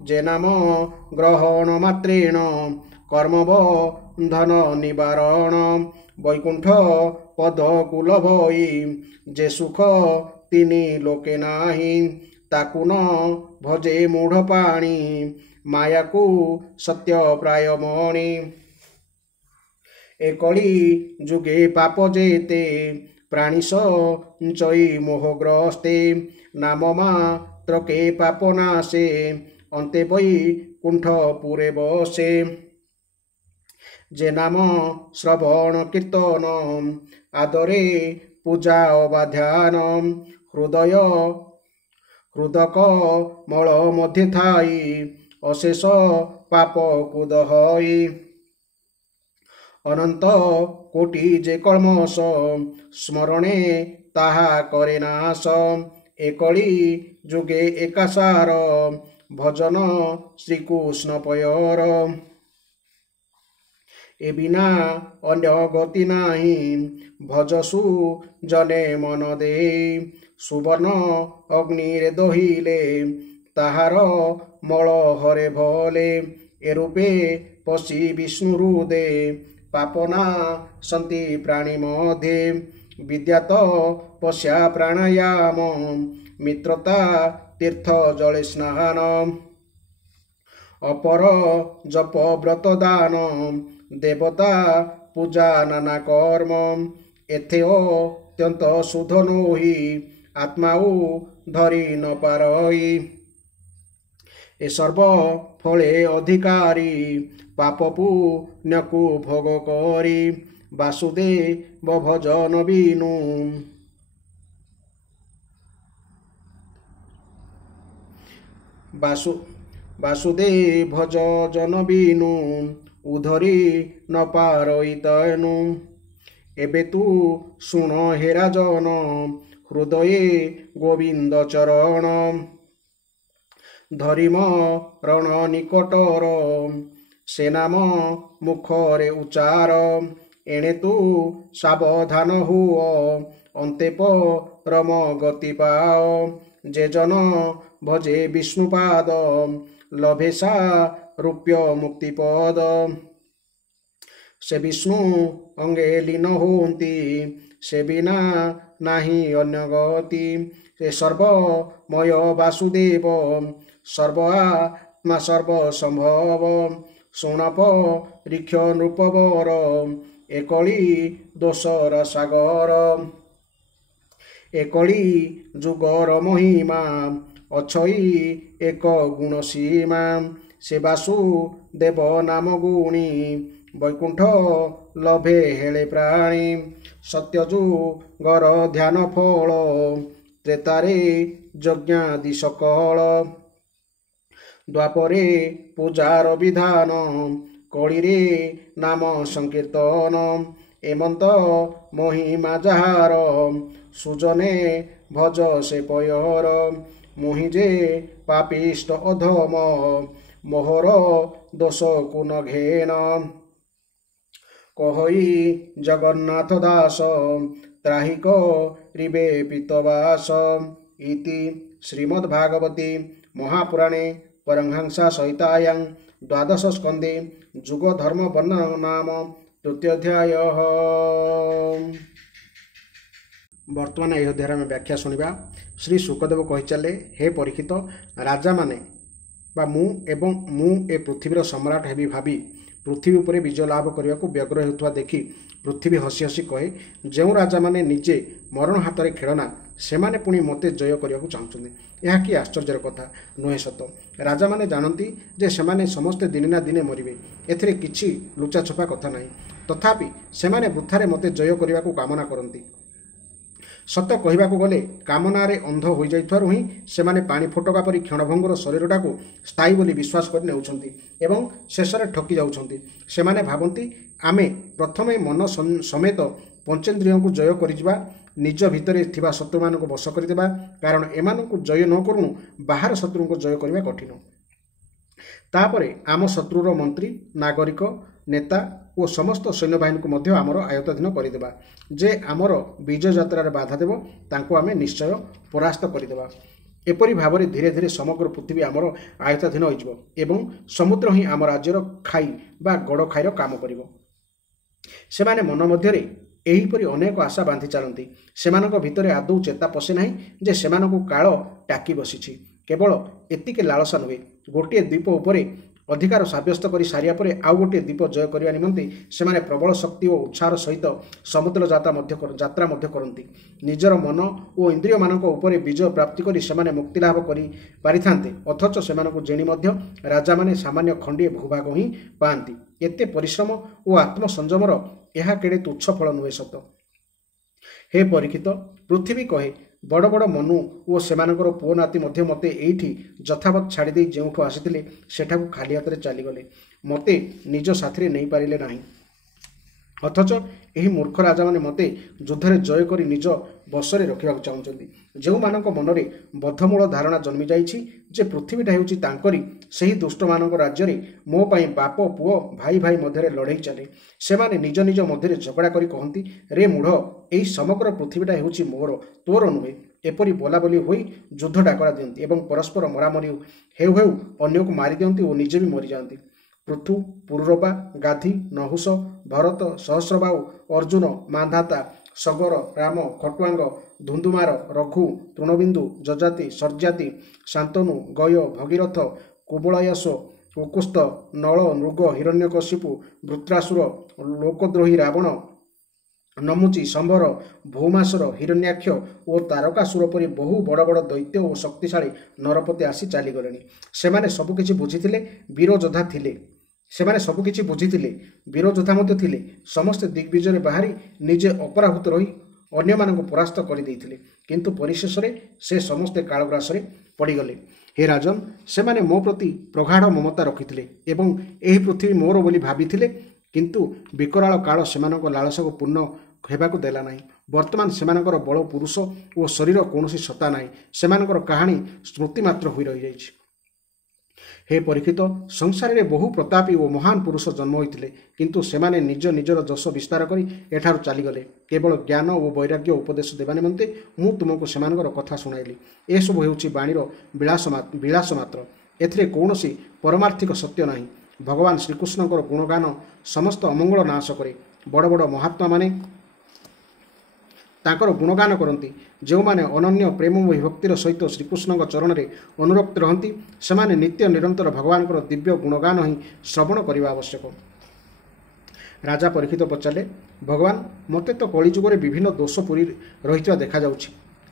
ଯେ ନାମ ଗ୍ରହଣ ମାତ୍ରେଣ କର୍ମବନ୍ଧନ ନିବାରଣ ବୈକୁଣ୍ଠ ପଦ କୁଲ ଭଇ ଯେ ସୁଖ ତିନି ଲୋକେ ନାହିଁ ତାକୁ ନ ଭଜେ ମୂଢ଼ ପାଣି ମାୟାକୁ ସତ୍ୟ ପ୍ରାୟ ମଣି ଏକଳି ଯୁଗେ ପାପ ଯେତେ ପ୍ରାଣୀ ସଞ୍ଚଇ ମୋହଗ୍ରସ୍ତେ ନାମ ମାତ୍ରକେ ପାପ ନାଶେ ଅନ୍ତେ ବୈକୁଣ୍ଠ ପୁରେ ବସେ ଯେ ନାମ ଶ୍ରବଣ କୀର୍ତ୍ତନ ଆଦରେ ପୂଜା ଅବା ଧ୍ୟାନ ହୃଦକ ମଳ ମଧ୍ୟ ଥାଇ ଅଶେଷ ପାପକୁ ଦହଇ ଅନନ୍ତ କୋଟି ଯେ କଳ୍ମଷ ସ୍ମରଣେ ତାହା କରେ ନାଶ ଏକଳି ଯୁଗେ ଏକାସାର ଭଜନ ଶ୍ରୀକୃଷ୍ଣ ପୟର ଏ ବିନା ଅନ୍ୟ ଗତି ନାହିଁ ଭଜସୁ ଜନେ ମନ ଦେଇ ସୁବର୍ଣ୍ଣ ଅଗ୍ନିରେ ଦହିଲେ ତାହାର ମଳ ହରେ ଭଲେ ଏ ରୂପେ ପଶି ବିଷ୍ଣୁ ହୃଦେ ପାପନା ସନ୍ତି ପ୍ରାଣୀ ମଧ୍ୟେ ବିଦ୍ୟା ତପସ୍ୟା ପ୍ରାଣାୟାମ ମିତ୍ରତା ତୀର୍ଥ ଜଳେ ସ୍ନାନ ଅପର ଜପ ବ୍ରତ ଦାନ ଦେବତା ପୂଜା ନାନା କର୍ମ ଏଥେ ଅତ୍ୟନ୍ତ ଶୁଦ୍ଧ ନୋହି ଆତ୍ମାଉ ଧରି ନ ପାରଇ ଏ ସର୍ବ ଫଳେ ଅଧିକାରୀ ପାପ ପୁଣ୍ୟକୁ ଭୋଗ କରି ବାସୁଦେବ ଭଜନ ବିନୁ ବାସୁଦେବ ଭଜନ ବିନୁ ଉଧରି ନ ପାରଇ ତନୁ ଏବେ ତୁ ଶୁଣ ହେ ରାଜନ ହୃଦये ଗୋବିନ୍ଦ ଚରଣ ଧରିମ ରଣ ନିକଟର ସେ ନାମ ମୁଖରେ ଉଚାର ଏଣେ ତୁ ସାବଧାନ ହୁଅ ଅନ୍ତେ ପରମ ଗତି ପାଅ ଯେ ଜନ ଭଜେ ବିଷ୍ଣୁପାଦ ଲଭେ ସା ରୂପ୍ୟ ମୁକ୍ତିପଦ ସେ ବିଷ୍ଣୁ ଅଙ୍ଗେ ଲୀନ ହୁଅନ୍ତି ସେ ବିନା ନାହିଁ ଅନ୍ୟ ଗତି ସେ ସର୍ବମୟ ବାସୁଦେବ ସର୍ବ ଆତ୍ମା ସର୍ବସମ୍ଭବ ଶୁଣପ ରୀକ୍ଷ ନୃପବର ଏକଳି ଦୋଷର ସାଗର ଏକଳି ଯୁଗର ମହିମା ଅଛଇ ଏକ ଗୁଣ ସୀମା ସେ ବାସୁଦେବ ନାମ ଗୁଣୀ ବୈକୁଣ୍ଠ ଲଭେ ହେଳେ ପ୍ରାଣୀ ସତ୍ୟଯୁଗର ଧ୍ୟାନ ଫଳ ତ୍ରେତାରେ ଯଜ୍ଞାଦି ସକଳ ଦ୍ୱାପରେ ପୂଜାର ବିଧାନ କଳିରେ ନାମ ସଂକୀର୍ତ୍ତନ ଏମନ୍ତ ମହିମା ଯାହାର ସୁଜନେ ଭଜ ସେ ପୟର ମୁହିଁ ଯେ ପାପିଷ୍ଟ ଅଧମ ମୋହର ଦୋଷକୁ ନ ଘେନ କହଇ ଜଗନ୍ନାଥ ଦାସ ତ୍ରାହି କରିବେ ପିତବାସ ଇତି ଶ୍ରୀମଦ୍ଭାଗବତେ ମହାପୁରାଣେ ପରମହଂସ ସହିତାୟାଂ ଦ୍ୱାଦଶ ସ୍କନ୍ଧେ ଯୁଗ ଧର୍ମ ବର୍ଣ୍ଣନ ନାମ ତୃତୀୟାଧ୍ୟାୟ। ବର୍ତ୍ତମାନ ଏହି ଅଧ୍ୟାୟରେ ଆମେ ବ୍ୟାଖ୍ୟା ଶୁଣିବା। ଶ୍ରୀ ଶୁକଦେବ କହିଚାଲେ, ହେ ପରୀକ୍ଷିତ, ରାଜାମାନେ ବା ମୁଁ ଏ ପୃଥିବୀର ସମ୍ରାଟ ହେବି ଭାବି ପୃଥିବୀ ଉପରେ ବିଜୟ ଲାଭ କରିବାକୁ ବ୍ୟଗ୍ର ହେଉଥିବା ଦେଖି ପୃଥିବୀ ହସି ହସି କହେ, ଯେଉଁ ରାଜାମାନେ ନିଜେ ମରଣ ହାତରେ ଖେଳନା ସେମାନେ ପୁଣି ମୋତେ ଜୟ କରିବାକୁ ଚାହୁଁଛନ୍ତି। ଏହା କି ଆଶ୍ଚର୍ଯ୍ୟର କଥା ନୁହେଁ ସତ? ରାଜାମାନେ ଜାଣନ୍ତି ଯେ ସେମାନେ ସମସ୍ତେ ଦିନେ ନା ଦିନେ ମରିବେ। ଏଥିରେ କିଛି ଲୁଚାଛପା କଥା ନାହିଁ। ତଥାପି ସେମାନେ ବୃଥାରେ ମୋତେ ଜୟ କରିବାକୁ କାମନା କରନ୍ତି। ସତ କହିବାକୁ ଗଲେ କାମନାରେ ଅନ୍ଧ ହୋଇଯାଇଥିବାରୁ ହିଁ ସେମାନେ ପାଣି ଫୋଟକା ପରି କ୍ଷଣଭଙ୍ଗୁର ଶରୀରଟାକୁ ସ୍ଥାୟୀ ବୋଲି ବିଶ୍ୱାସ କରି ନେଉଛନ୍ତି ଏବଂ ଶେଷରେ ଠକି ଯାଉଛନ୍ତି। ସେମାନେ ଭାବନ୍ତି ଆମେ ପ୍ରଥମେ ମନ ସମେତ ପଞ୍ଚେନ୍ଦ୍ରିୟଙ୍କୁ ଜୟ କରିଯିବା, ନିଜ ଭିତରେ ଥିବା ଶତ୍ରୁମାନଙ୍କୁ ବଶ କରିଦେବା, କାରଣ ଏମାନଙ୍କୁ ଜୟ ନ କରୁଣୁ ବାହାର ଶତ୍ରୁଙ୍କୁ ଜୟ କରିବା କଠିନ। ତାପରେ ଆମ ଶତ୍ରୁର ମନ୍ତ୍ରୀ, ନାଗରିକ, ନେତା ଓ ସମସ୍ତ ସୈନ୍ୟବାହିନୀକୁ ମଧ୍ୟ ଆମର ଆୟତ୍ତାଧୀନ କରିଦେବା। ଯେ ଆମର ବିଜୟ ଯାତ୍ରାରେ ବାଧା ଦେବ ତାଙ୍କୁ ଆମେ ନିଶ୍ଚୟ ପରାସ୍ତ କରିଦେବା। ଏପରି ଭାବରେ ଧୀରେ ଧୀରେ ସମଗ୍ର ପୃଥିବୀ ଆମର ଆୟତ୍ତାଧୀନ ହୋଇଯିବ ଏବଂ ସମୁଦ୍ର ହିଁ ଆମ ରାଜ୍ୟର ଖାଇ ବା ଗଡ଼ ଖାଇର କାମ କରିବ। ସେମାନେ ମନ ମଧ୍ୟରେ ଏହିପରି ଅନେକ ଆଶା ବାନ୍ଧି ଚାଲନ୍ତି। ସେମାନଙ୍କ ଭିତରେ ଆଦୌ ଚେତା ପଶେ ନାହିଁ ଯେ ସେମାନଙ୍କୁ କାଳ ଟାକି ବସିଛି। କେବଳ ଏତିକି ଲାଳସା ନୁହେଁ, ଗୋଟିଏ ଦ୍ୱୀପ ଉପରେ ଅଧିକାର ସାବ୍ୟସ୍ତ କରି ସାରିବା ପରେ ଆଉ ଗୋଟିଏ ଦ୍ୱୀପ ଜୟ କରିବା ନିମନ୍ତେ ସେମାନେ ପ୍ରବଳ ଶକ୍ତି ଓ ଉତ୍ସାହର ସହିତ ସମୁଦ୍ର ଯାତ୍ରା ମଧ୍ୟ କରନ୍ତି। ନିଜର ମନ ଓ ଇନ୍ଦ୍ରିୟମାନଙ୍କ ଉପରେ ବିଜୟ ପ୍ରାପ୍ତି କରି ସେମାନେ ମୁକ୍ତିଲାଭ କରିପାରିଥାନ୍ତେ, ଅଥଚ ସେମାନଙ୍କୁ ଜେଣି ମଧ୍ୟ ରାଜାମାନେ ସାମାନ୍ୟ ଖଣ୍ଡିଏ ଭୂଭାଗ ହିଁ ପାଆନ୍ତି। ଏତେ ପରିଶ୍ରମ ଓ ଆତ୍ମସଂଯମର ଏହା କେଡ଼େ ତୁଚ୍ଛ ଫଳ ନୁହେଁ ସତ? ହେ ପରୀକ୍ଷିତ, ପୃଥିବୀ କହେ, ବଡ଼ ବଡ଼ ମନୁ ଓ ସେମାନଙ୍କର ପୁଅ ନାତି ମଧ୍ୟ ମୋତେ ଏଇଠି ଯଥାବତ୍ ଛାଡ଼ିଦେଇ ଯେଉଁଠୁ ଆସିଥିଲେ ସେଠାକୁ ଖାଲି ହାତରେ ଚାଲିଗଲେ। ମୋତେ ନିଜ ସାଥିରେ ନେଇପାରିଲେ ନାହିଁ। ଅଥଚ ଏହି ମୂର୍ଖ ରାଜାମାନେ ମୋତେ ଯୁଦ୍ଧରେ ଜୟ କରି ନିଜ ବଶରେ ରଖିବାକୁ ଚାହୁଁଛନ୍ତି। ଯେଉଁମାନଙ୍କ ମନରେ ବଦ୍ଧମୂଳ ଧାରଣା ଜନ୍ମିଯାଇଛି ଯେ ପୃଥିବୀଟା ହେଉଛି ତାଙ୍କରି, ସେହି ଦୁଷ୍ଟମାନଙ୍କ ରାଜ୍ୟରେ ମୋ ପାଇଁ ବାପ ପୁଅ ଭାଇ ଭାଇ ମଧ୍ୟରେ ଲଢ଼େଇ ଚାଲେ। ସେମାନେ ନିଜ ନିଜ ମଧ୍ୟରେ ଝଗଡ଼ା କରି କହନ୍ତି, ରେ ମୂଢ଼, ଏହି ସମଗ୍ର ପୃଥିବୀଟା ହେଉଛି ମୋର, ତୋର ନୁହେଁ। ଏପରି ବୋଲାବୋଲି ହୋଇ ଯୁଦ୍ଧ ଡାକରା ଦିଅନ୍ତି ଏବଂ ପରସ୍ପର ମରାମରି ହେଉ ହେଉ ଅନ୍ୟକୁ ମାରିଦିଅନ୍ତି ଓ ନିଜେ ବି ମରିଯାଆନ୍ତି। ପୃଥୁ, ପୁରୁରବା, ଗାଧି, ନହୁଷ, ଭରତ, ସହସ୍ରବାହୁ, ଅର୍ଜୁନ, ମାନ୍ଧାତା, ସଗର, ରାମ, ଖଟୁଆଙ୍ଗ, ଧୁନ୍ଧୁମାର, ରଘୁ, ତୃଣବିନ୍ଦୁ, ଯଜାତି, ସର୍ଜାତି, ଶାନ୍ତନୁ, ଗୟ, ଭଗୀରଥ, କୁବଳୟାସ, ଉକୁସ୍ତ, ନଳ, ନୃଗ, ହିରଣ୍ୟକଶିପୁ, ବୃତ୍ରାସୁର, ଲୋକଦ୍ରୋହୀ ରାବଣ, ନମୁଚି, ସମ୍ଭର, ଭୌମାସୁର, ହିରଣ୍ୟାକ୍ଷ ଓ ତାରକାସୁର ପରି ବହୁ ବଡ଼ ବଡ଼ ଦୈତ୍ୟ ଓ ଶକ୍ତିଶାଳୀ ନରପତି ଆସି ଚାଲିଗଲେଣି। ସେମାନେ ସବୁକିଛି ବୁଝିଥିଲେ, ବୀର ଯୋଦ୍ଧା ଥିଲେ। ବୀର ଯୋଦ୍ଧା ମଧ୍ୟ ଥିଲେ। ସମସ୍ତେ ଦିଗ୍ବିଜୟରେ ବାହାରି ନିଜେ ଅପରାହୂତ ରହି ଅନ୍ୟମାନଙ୍କୁ ପରାସ୍ତ କରିଦେଇଥିଲେ। କିନ୍ତୁ ପରିଶେଷରେ ସେ ସମସ୍ତେ କାଳଗ୍ରାସରେ ପଡ଼ିଗଲେ। ହେ ରାଜନ, ସେମାନେ ମୋ ପ୍ରତି ପ୍ରଗାଢ଼ ମମତା ରଖିଥିଲେ ଏବଂ ଏହି ପୃଥିବୀ ମୋର ବୋଲି ଭାବିଥିଲେ, କିନ୍ତୁ ବିକରାଳ କାଳ ସେମାନଙ୍କ ଲାଳସାକୁ ପୂର୍ଣ୍ଣ ହେବାକୁ ଦେଲା ନାହିଁ। ବର୍ତ୍ତମାନ ସେମାନଙ୍କର ବଳ, ପୁରୁଷ ଓ ଶରୀର କୌଣସି ସତ୍ତା ନାହିଁ। ସେମାନଙ୍କର କାହାଣୀ ସ୍ମୃତି ମାତ୍ର ହୋଇ ରହିଯାଇଛି। ହେ ପରୀକ୍ଷିତ, ସଂସାରରେ ବହୁ ପ୍ରତାପୀ ଓ ମହାନ ପୁରୁଷ ଜନ୍ମ ହୋଇଥିଲେ, କିନ୍ତୁ ସେମାନେ ନିଜ ନିଜର ଯଶ ବିସ୍ତାର କରି ଏଠାରୁ ଚାଲିଗଲେ। କେବଳ ଜ୍ଞାନ ଓ ବୈରାଗ୍ୟ ଉପଦେଶ ଦେବା ନିମନ୍ତେ ମୁଁ ତୁମକୁ ସେମାନଙ୍କର କଥା ଶୁଣାଇଲି। ଏସବୁ ହେଉଛି ବାଣୀର ବିଳାସ ମାତ୍ର। ଏଥିରେ କୌଣସି ପରମାର୍ଥିକ ସତ୍ୟ ନାହିଁ। ଭଗବାନ ଶ୍ରୀକୃଷ୍ଣଙ୍କର ଗୁଣଗାନ ସମସ୍ତ ଅମଙ୍ଗଳ ନାଶ କରେ। ବଡ଼ ବଡ଼ ମହାତ୍ମାମାନେ ତାଙ୍କର ଗୁଣଗାନ କରନ୍ତି। ଯେଉଁମାନେ ଅନନ୍ୟ ପ୍ରେମ ଓ ଭକ୍ତିର ସହିତ ଶ୍ରୀକୃଷ୍ଣଙ୍କ ଚରଣରେ ଅନୁରକ୍ତ ରହନ୍ତି, ସେମାନେ ନିତ୍ୟ ନିରନ୍ତର ଭଗବାନଙ୍କର ଦିବ୍ୟ ଗୁଣଗାନ ହିଁ ଶ୍ରବଣ କରିବା ଆବଶ୍ୟକ। ରାଜା ପରୀକ୍ଷିତ ପଚାରିଲେ, ଭଗବାନ, ମୋତେ ତ କଳିଯୁଗରେ ବିଭିନ୍ନ ଦୋଷ ପୂରି ରହିଥିବା ଦେଖାଯାଉଛି।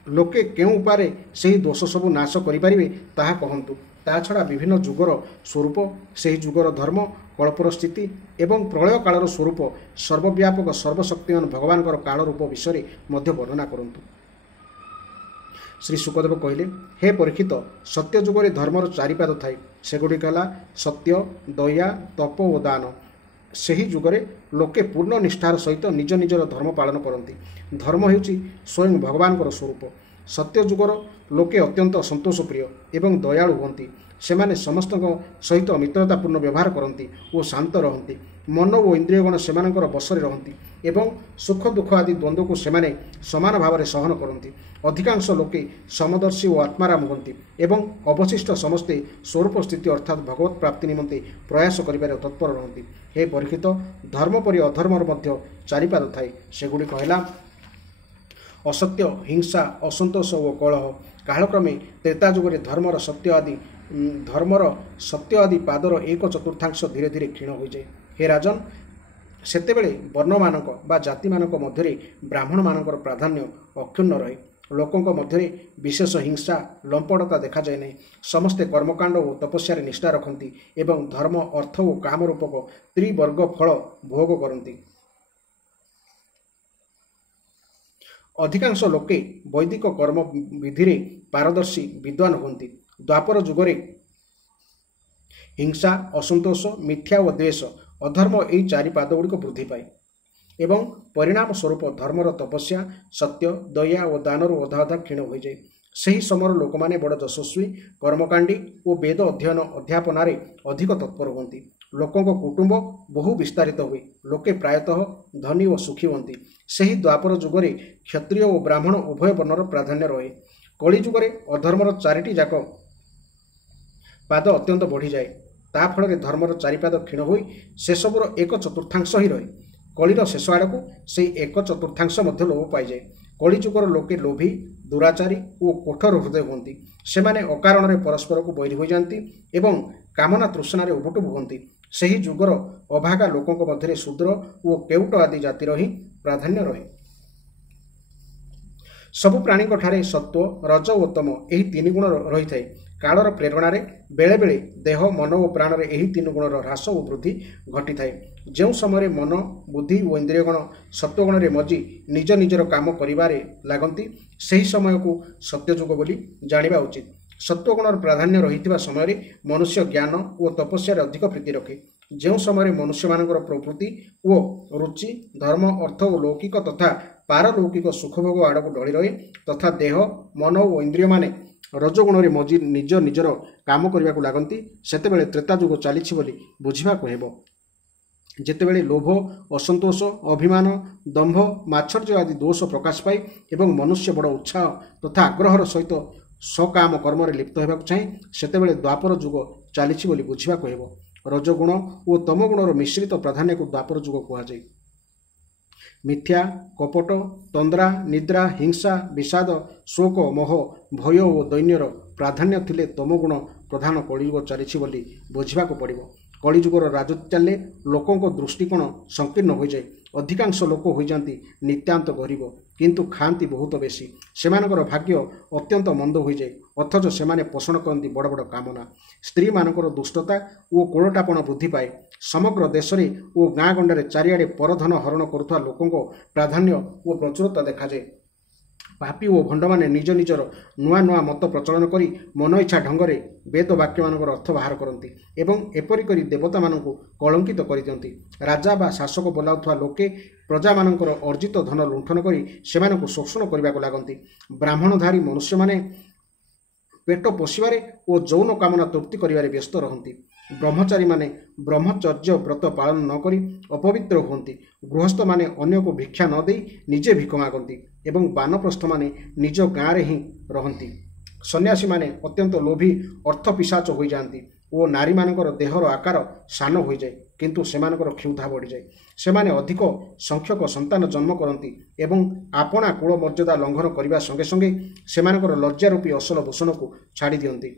ଲୋକେ କେଉଁ ଉପାୟରେ ସେହି ଦୋଷ ସବୁ ନାଶ କରିପାରିବେ ତାହା କହନ୍ତୁ। ତା ଛଡ଼ା ବିଭିନ୍ନ ଯୁଗର ସ୍ୱରୂପ, ସେହି ଯୁଗର ଧର୍ମ, କଳ୍ପର ସ୍ଥିତି ଏବଂ ପ୍ରଳୟ କାଳର ସ୍ୱରୂପ, ସର୍ବବ୍ୟାପକ ସର୍ବଶକ୍ତିମାନ ଭଗବାନଙ୍କର କାଳ ରୂପ ବିଷୟରେ ମଧ୍ୟ ବର୍ଣ୍ଣନା କରନ୍ତୁ। ଶ୍ରୀ ଶୁକଦେବ କହିଲେ, ହେ ପରୀକ୍ଷିତ, ସତ୍ୟ ଯୁଗରେ ଧର୍ମର ଚାରିପାଦ ଥାଏ। ସେଗୁଡ଼ିକ ହେଲା ସତ୍ୟ, ଦୟା, ତପ ଓ ଦାନ। ସେହି ଯୁଗରେ ଲୋକେ ପୂର୍ଣ୍ଣ ନିଷ୍ଠାର ସହିତ ନିଜ ନିଜର ଧର୍ମ ପାଳନ କରନ୍ତି। ଧର୍ମ ହେଉଛି ସ୍ୱୟଂ ଭଗବାନଙ୍କର ସ୍ୱରୂପ। ସତ୍ୟ ଯୁଗର ଲୋକେ ଅତ୍ୟନ୍ତ ସନ୍ତୋଷପ୍ରିୟ ଏବଂ ଦୟାଳୁ ହୁଅନ୍ତି। ସେମାନେ ସମସ୍ତଙ୍କ ସହିତ ମିତ୍ରତାପୂର୍ଣ୍ଣ ବ୍ୟବହାର କରନ୍ତି ଓ ଶାନ୍ତ ରହନ୍ତି। ମନ ଓ ଇନ୍ଦ୍ରିୟଗଣ ସେମାନଙ୍କର ବଶରେ ରହନ୍ତି ଏବଂ ସୁଖ ଦୁଃଖ ଆଦି ଦ୍ୱନ୍ଦ୍ୱକୁ ସେମାନେ ସମାନ ଭାବରେ ସହନ କରନ୍ତି। ଅଧିକାଂଶ ଲୋକେ ସମଦର୍ଶୀ ଓ ଆତ୍ମାରାମ ହୁଅନ୍ତି ଏବଂ ଅବଶିଷ୍ଟ ସମସ୍ତେ ସ୍ୱରୂପ ସ୍ଥିତି ଅର୍ଥାତ୍ ଭଗବତ ପ୍ରାପ୍ତି ନିମନ୍ତେ ପ୍ରୟାସ କରିବାରେ ତତ୍ପର ରହନ୍ତି। ହେ ପରୀକ୍ଷିତ, ଧର୍ମ ପରି ଅଧର୍ମର ମଧ୍ୟ ଚାରିପାଦ ଥାଏ। ସେଗୁଡ଼ିକ ହେଲା ଅସତ୍ୟ, ହିଂସା, ଅସନ୍ତୋଷ ଓ କଳହ। କାଳକ୍ରମେ ତ୍ରେତା ଯୁଗରେ ଧର୍ମର ସତ୍ୟ ଆଦି ପାଦର 1/4 ଧୀରେ ଧୀରେ କ୍ଷୀଣ ହୋଇଯାଏ। ହେ ରାଜନ୍, ସେତେବେଳେ ବର୍ଣ୍ଣମାନଙ୍କ ବା ଜାତିମାନଙ୍କ ମଧ୍ୟରେ ବ୍ରାହ୍ମଣମାନଙ୍କର ପ୍ରାଧାନ୍ୟ ଅକ୍ଷୁଣ୍ଣ ରହେ। ଲୋକଙ୍କ ମଧ୍ୟରେ ବିଶେଷ ହିଂସା, ଲମ୍ପଟତା ଦେଖାଯାଏ ନାହିଁ। ସମସ୍ତେ କର୍ମକାଣ୍ଡ ଓ ତପସ୍ୟାରେ ନିଷ୍ଠା ରଖନ୍ତି ଏବଂ ଧର୍ମ, ଅର୍ଥ ଓ କାମ ରୂପକ ତ୍ରିବର୍ଗ ଫଳ ଭୋଗ କରନ୍ତି। ଅଧିକାଂଶ ଲୋକେ ବୈଦିକ କର୍ମ ବିଧିରେ ପାରଦର୍ଶୀ ବିଦ୍ୱାନ ହୁଅନ୍ତି। ଦ୍ୱାପର ଯୁଗରେ ହିଂସା, ଅସନ୍ତୋଷ, ମିଥ୍ୟା ଓ ଦ୍ୱେଷ, ଅଧର୍ମ ଏହି ଚାରି ପାଦଗୁଡ଼ିକ ବୃଦ୍ଧି ପାଏ ଏବଂ ପରିଣାମ ସ୍ୱରୂପ ଧର୍ମର ତପସ୍ୟା, ସତ୍ୟ, ଦୟା ଓ ଦାନରୁ ଅଧା ଅଧା କ୍ଷୀଣ ହୋଇଯାଏ। ସେହି ସମୟର ଲୋକମାନେ ବଡ଼ ଯଶସ୍ୱୀ, କର୍ମକାଣ୍ଡୀ ଓ ବେଦ ଅଧ୍ୟୟନ ଅଧ୍ୟାପନାରେ ଅଧିକ ତତ୍ପର ହୁଅନ୍ତି। ଲୋକଙ୍କ କୁଟୁମ୍ବ ବହୁ ବିସ୍ତାରିତ ହୁଏ। ଲୋକେ ପ୍ରାୟତଃ ଧନୀ ଓ ସୁଖୀ ହୁଅନ୍ତି। ସେହି ଦ୍ୱାପର ଯୁଗରେ କ୍ଷତ୍ରିୟ ଓ ବ୍ରାହ୍ମଣ ଉଭୟ ବର୍ଣ୍ଣର ପ୍ରାଧାନ୍ୟ ରହେ। କଳି ଯୁଗରେ ଅଧର୍ମର ଚାରିଟି ଯାକ ପାଦ ଅତ୍ୟନ୍ତ ବଢ଼ିଯାଏ। ତା ଫଳରେ ଧର୍ମର ଚାରିପାଦ କ୍ଷୀଣ ହୋଇ ସେସବୁର 1/4 ହିଁ ରହେ। କଳିର ଶେଷ ଆଡ଼କୁ ସେହି 1/4 ମଧ୍ୟ ଲୋପ ପାଇଯାଏ। କଳିଯୁଗର ଲୋକେ ଲୋଭୀ, ଦୁରାଚାରୀ ଓ କଠୋର ହୃଦୟ ହୁଅନ୍ତି। ସେମାନେ ଅକାରଣରେ ପରସ୍ପରକୁ ବୈରୀ ହୋଇଯାନ୍ତି ଏବଂ କାମନା ତୃଷ୍ଣାରେ ଉବୁଟୁବୁ ହୁଅନ୍ତି। ସେହି ଯୁଗର ଅଭାଗା ଲୋକଙ୍କ ମଧ୍ୟରେ ଶୂଦ୍ର ଓ କେଉଟ ଆଦି ଜାତିର ହିଁ ପ୍ରାଧାନ୍ୟ ରହେ। ସବୁ ପ୍ରାଣୀଙ୍କ ଠାରେ ସତ୍ତ୍ୱ, ରଜ ଓ ତମ ଏହି 3 ଗୁଣ ରହିଥାଏ। କାଳର ପ୍ରେରଣାରେ ବେଳେବେଳେ ଦେହ, ମନ ଓ ପ୍ରାଣରେ ଏହି 3 ଗୁଣର ହ୍ରାସ ଓ ବୃଦ୍ଧି ଘଟିଥାଏ। ଯେଉଁ ସମୟରେ ମନ, ବୁଦ୍ଧି ଓ ଇନ୍ଦ୍ରିୟଗଣ ସତ୍ୱଗୁଣରେ ମଜି ନିଜ ନିଜର କାମ କରିବାରେ ଲାଗନ୍ତି, ସେହି ସମୟକୁ ସତ୍ୟଯୁଗ ବୋଲି ଜାଣିବା ଉଚିତ। ସତ୍ୱଗୁଣର ପ୍ରାଧାନ୍ୟ ରହିଥିବା ସମୟରେ ମନୁଷ୍ୟ ଜ୍ଞାନ ଓ ତପସ୍ୟାରେ ଅଧିକ ପ୍ରୀତି ରଖେ। ଯେଉଁ ସମୟରେ ମନୁଷ୍ୟମାନଙ୍କର ପ୍ରବୃତ୍ତି ଓ ରୁଚି ଧର୍ମ, ଅର୍ଥ ଓ ଲୌକିକ ତଥା ପାରଲୌକିକ ସୁଖଭୋଗ ଆଡ଼କୁ ଢଳି ରହେ ତଥା ଦେହ, ମନ ଓ ଇନ୍ଦ୍ରିୟମାନେ ରଜଗୁଣରେ ମଜି ନିଜ ନିଜର କାମ କରିବାକୁ ଲାଗନ୍ତି, ସେତେବେଳେ ତ୍ରେତା ଯୁଗ ଚାଲିଛି ବୋଲି ବୁଝିବାକୁ ହେବ। ଯେତେବେଳେ ଲୋଭ, ଅସନ୍ତୋଷ, ଅଭିମାନ, ଦମ୍ଭ, ମାତ୍ସର୍ଯ୍ୟ ଆଦି ଦୋଷ ପ୍ରକାଶ ପାଏ ଏବଂ ମନୁଷ୍ୟ ବଡ଼ ଉତ୍ସାହ ତଥା ଆଗ୍ରହର ସହିତ ସକାମ କର୍ମରେ ଲିପ୍ତ ହେବାକୁ ଚାହେଁ, ସେତେବେଳେ ଦ୍ୱାପର ଯୁଗ ଚାଲିଛି ବୋଲି ବୁଝିବାକୁ ହେବ। ରଜଗୁଣ ଓ ତମଗୁଣର ମିଶ୍ରିତ ପ୍ରାଧାନ୍ୟକୁ ଦ୍ୱାପର ଯୁଗ କୁହାଯାଏ। ମିଥ୍ୟା, କପଟ, ତନ୍ଦ୍ରା, ନିଦ୍ରା, ହିଂସା, ବିଷାଦ, ଶୋକ, ମୋହ, ଭୟ ଓ ଦୈନ୍ୟର ପ୍ରାଧାନ୍ୟ ଥିଲେ ତମଗୁଣ ପ୍ରଧାନ କଳିଯୁଗ ଚାଲିଛି ବୋଲି ବୁଝିବାକୁ ପଡ଼ିବ। କଳିଯୁଗର ରାଜତ୍ୱ ଚାଲିଲେ ଲୋକଙ୍କ ଦୃଷ୍ଟିକୋଣ ସଂକୀର୍ଣ୍ଣ ହୋଇଯାଏ। ଅଧିକାଂଶ ଲୋକ ହୋଇଯାନ୍ତି ନିତାନ୍ତ ଗରିବ, କିନ୍ତୁ ଖାଆନ୍ତି ବହୁତ ବେଶୀ। ସେମାନଙ୍କର ଭାଗ୍ୟ ଅତ୍ୟନ୍ତ ମନ୍ଦ ହୋଇଯାଏ, ଅଥଚ ସେମାନେ ପୋଷଣ କରନ୍ତି ବଡ଼ ବଡ଼ କାମନା। ସ୍ତ୍ରୀମାନଙ୍କର ଦୁଷ୍ଟତା ଓ କୋଳଟାପଣ ବୃଦ୍ଧି ପାଏ। ସମଗ୍ର ଦେଶରେ ଓ ଗାଁ ଗଣ୍ଡାରେ ଚାରିଆଡ଼େ ପରଧନ ହରଣ କରୁଥିବା ଲୋକଙ୍କ ପ୍ରାଧାନ୍ୟ ଓ ପ୍ରଚୁରତା ଦେଖାଯାଏ। ପାପୀ ଓ ଭଣ୍ଡମାନେ ନିଜ ନିଜର ନୂଆ ନୂଆ ମତ ପ୍ରଚଳନ କରି ମନ ଇଚ୍ଛା ଢଙ୍ଗରେ ବେଦ ବାକ୍ୟମାନଙ୍କର ଅର୍ଥ ବାହାର କରନ୍ତି ଏବଂ ଏପରି କରି ଦେବତାମାନଙ୍କୁ କଳଙ୍କିତ କରିଦିଅନ୍ତି। ରାଜା ବା ଶାସକ ବୋଲାଉଥିବା ଲୋକେ ପ୍ରଜାମାନଙ୍କର ଅର୍ଜିତ ଧନ ଲୁଣ୍ଠନ କରି ସେମାନଙ୍କୁ ଶୋଷଣ କରିବାକୁ ଲାଗନ୍ତି। ବ୍ରାହ୍ମଣଧାରୀ ମନୁଷ୍ୟମାନେ ପେଟ ପୋଷିବାରେ ଓ ଯୌନ କାମନା ତୃପ୍ତି କରିବାରେ ବ୍ୟସ୍ତ ରହନ୍ତି। ବ୍ରହ୍ମଚାରୀମାନେ ବ୍ରହ୍ମଚର୍ଯ୍ୟ ବ୍ରତ ପାଳନ ନ କରି ଅପବିତ୍ର ହୁଅନ୍ତି। ଗୃହସ୍ଥମାନେ ଅନ୍ୟକୁ ଭିକ୍ଷା ନ ଦେଇ ନିଜେ ଭିକ ମାଗନ୍ତି ଏବଂ ବାନପ୍ରସ୍ଥମାନେ ନିଜ ଗାଁରେ ହିଁ ରହନ୍ତି। ସନ୍ନ୍ୟାସୀମାନେ ଅତ୍ୟନ୍ତ ଲୋଭୀ ଅର୍ଥ ପିଶାଚ ହୋଇଯାଆନ୍ତି ଓ ନାରୀମାନଙ୍କର ଦେହର ଆକାର ସାନ ହୋଇଯାଏ, କିନ୍ତୁ ସେମାନଙ୍କର କ୍ଷୁଧା ବଢ଼ିଯାଏ। ସେମାନେ ଅଧିକ ସଂଖ୍ୟକ ସନ୍ତାନ ଜନ୍ମ କରନ୍ତି ଏବଂ ଆପଣା କୁଳ ମର୍ଯ୍ୟାଦା ଲଙ୍ଘନ କରିବା ସଙ୍ଗେ ସଙ୍ଗେ ସେମାନଙ୍କର ଲଜ୍ଜାରୂପୀ ଅସଲ ଭୂଷଣକୁ ଛାଡ଼ି ଦିଅନ୍ତି।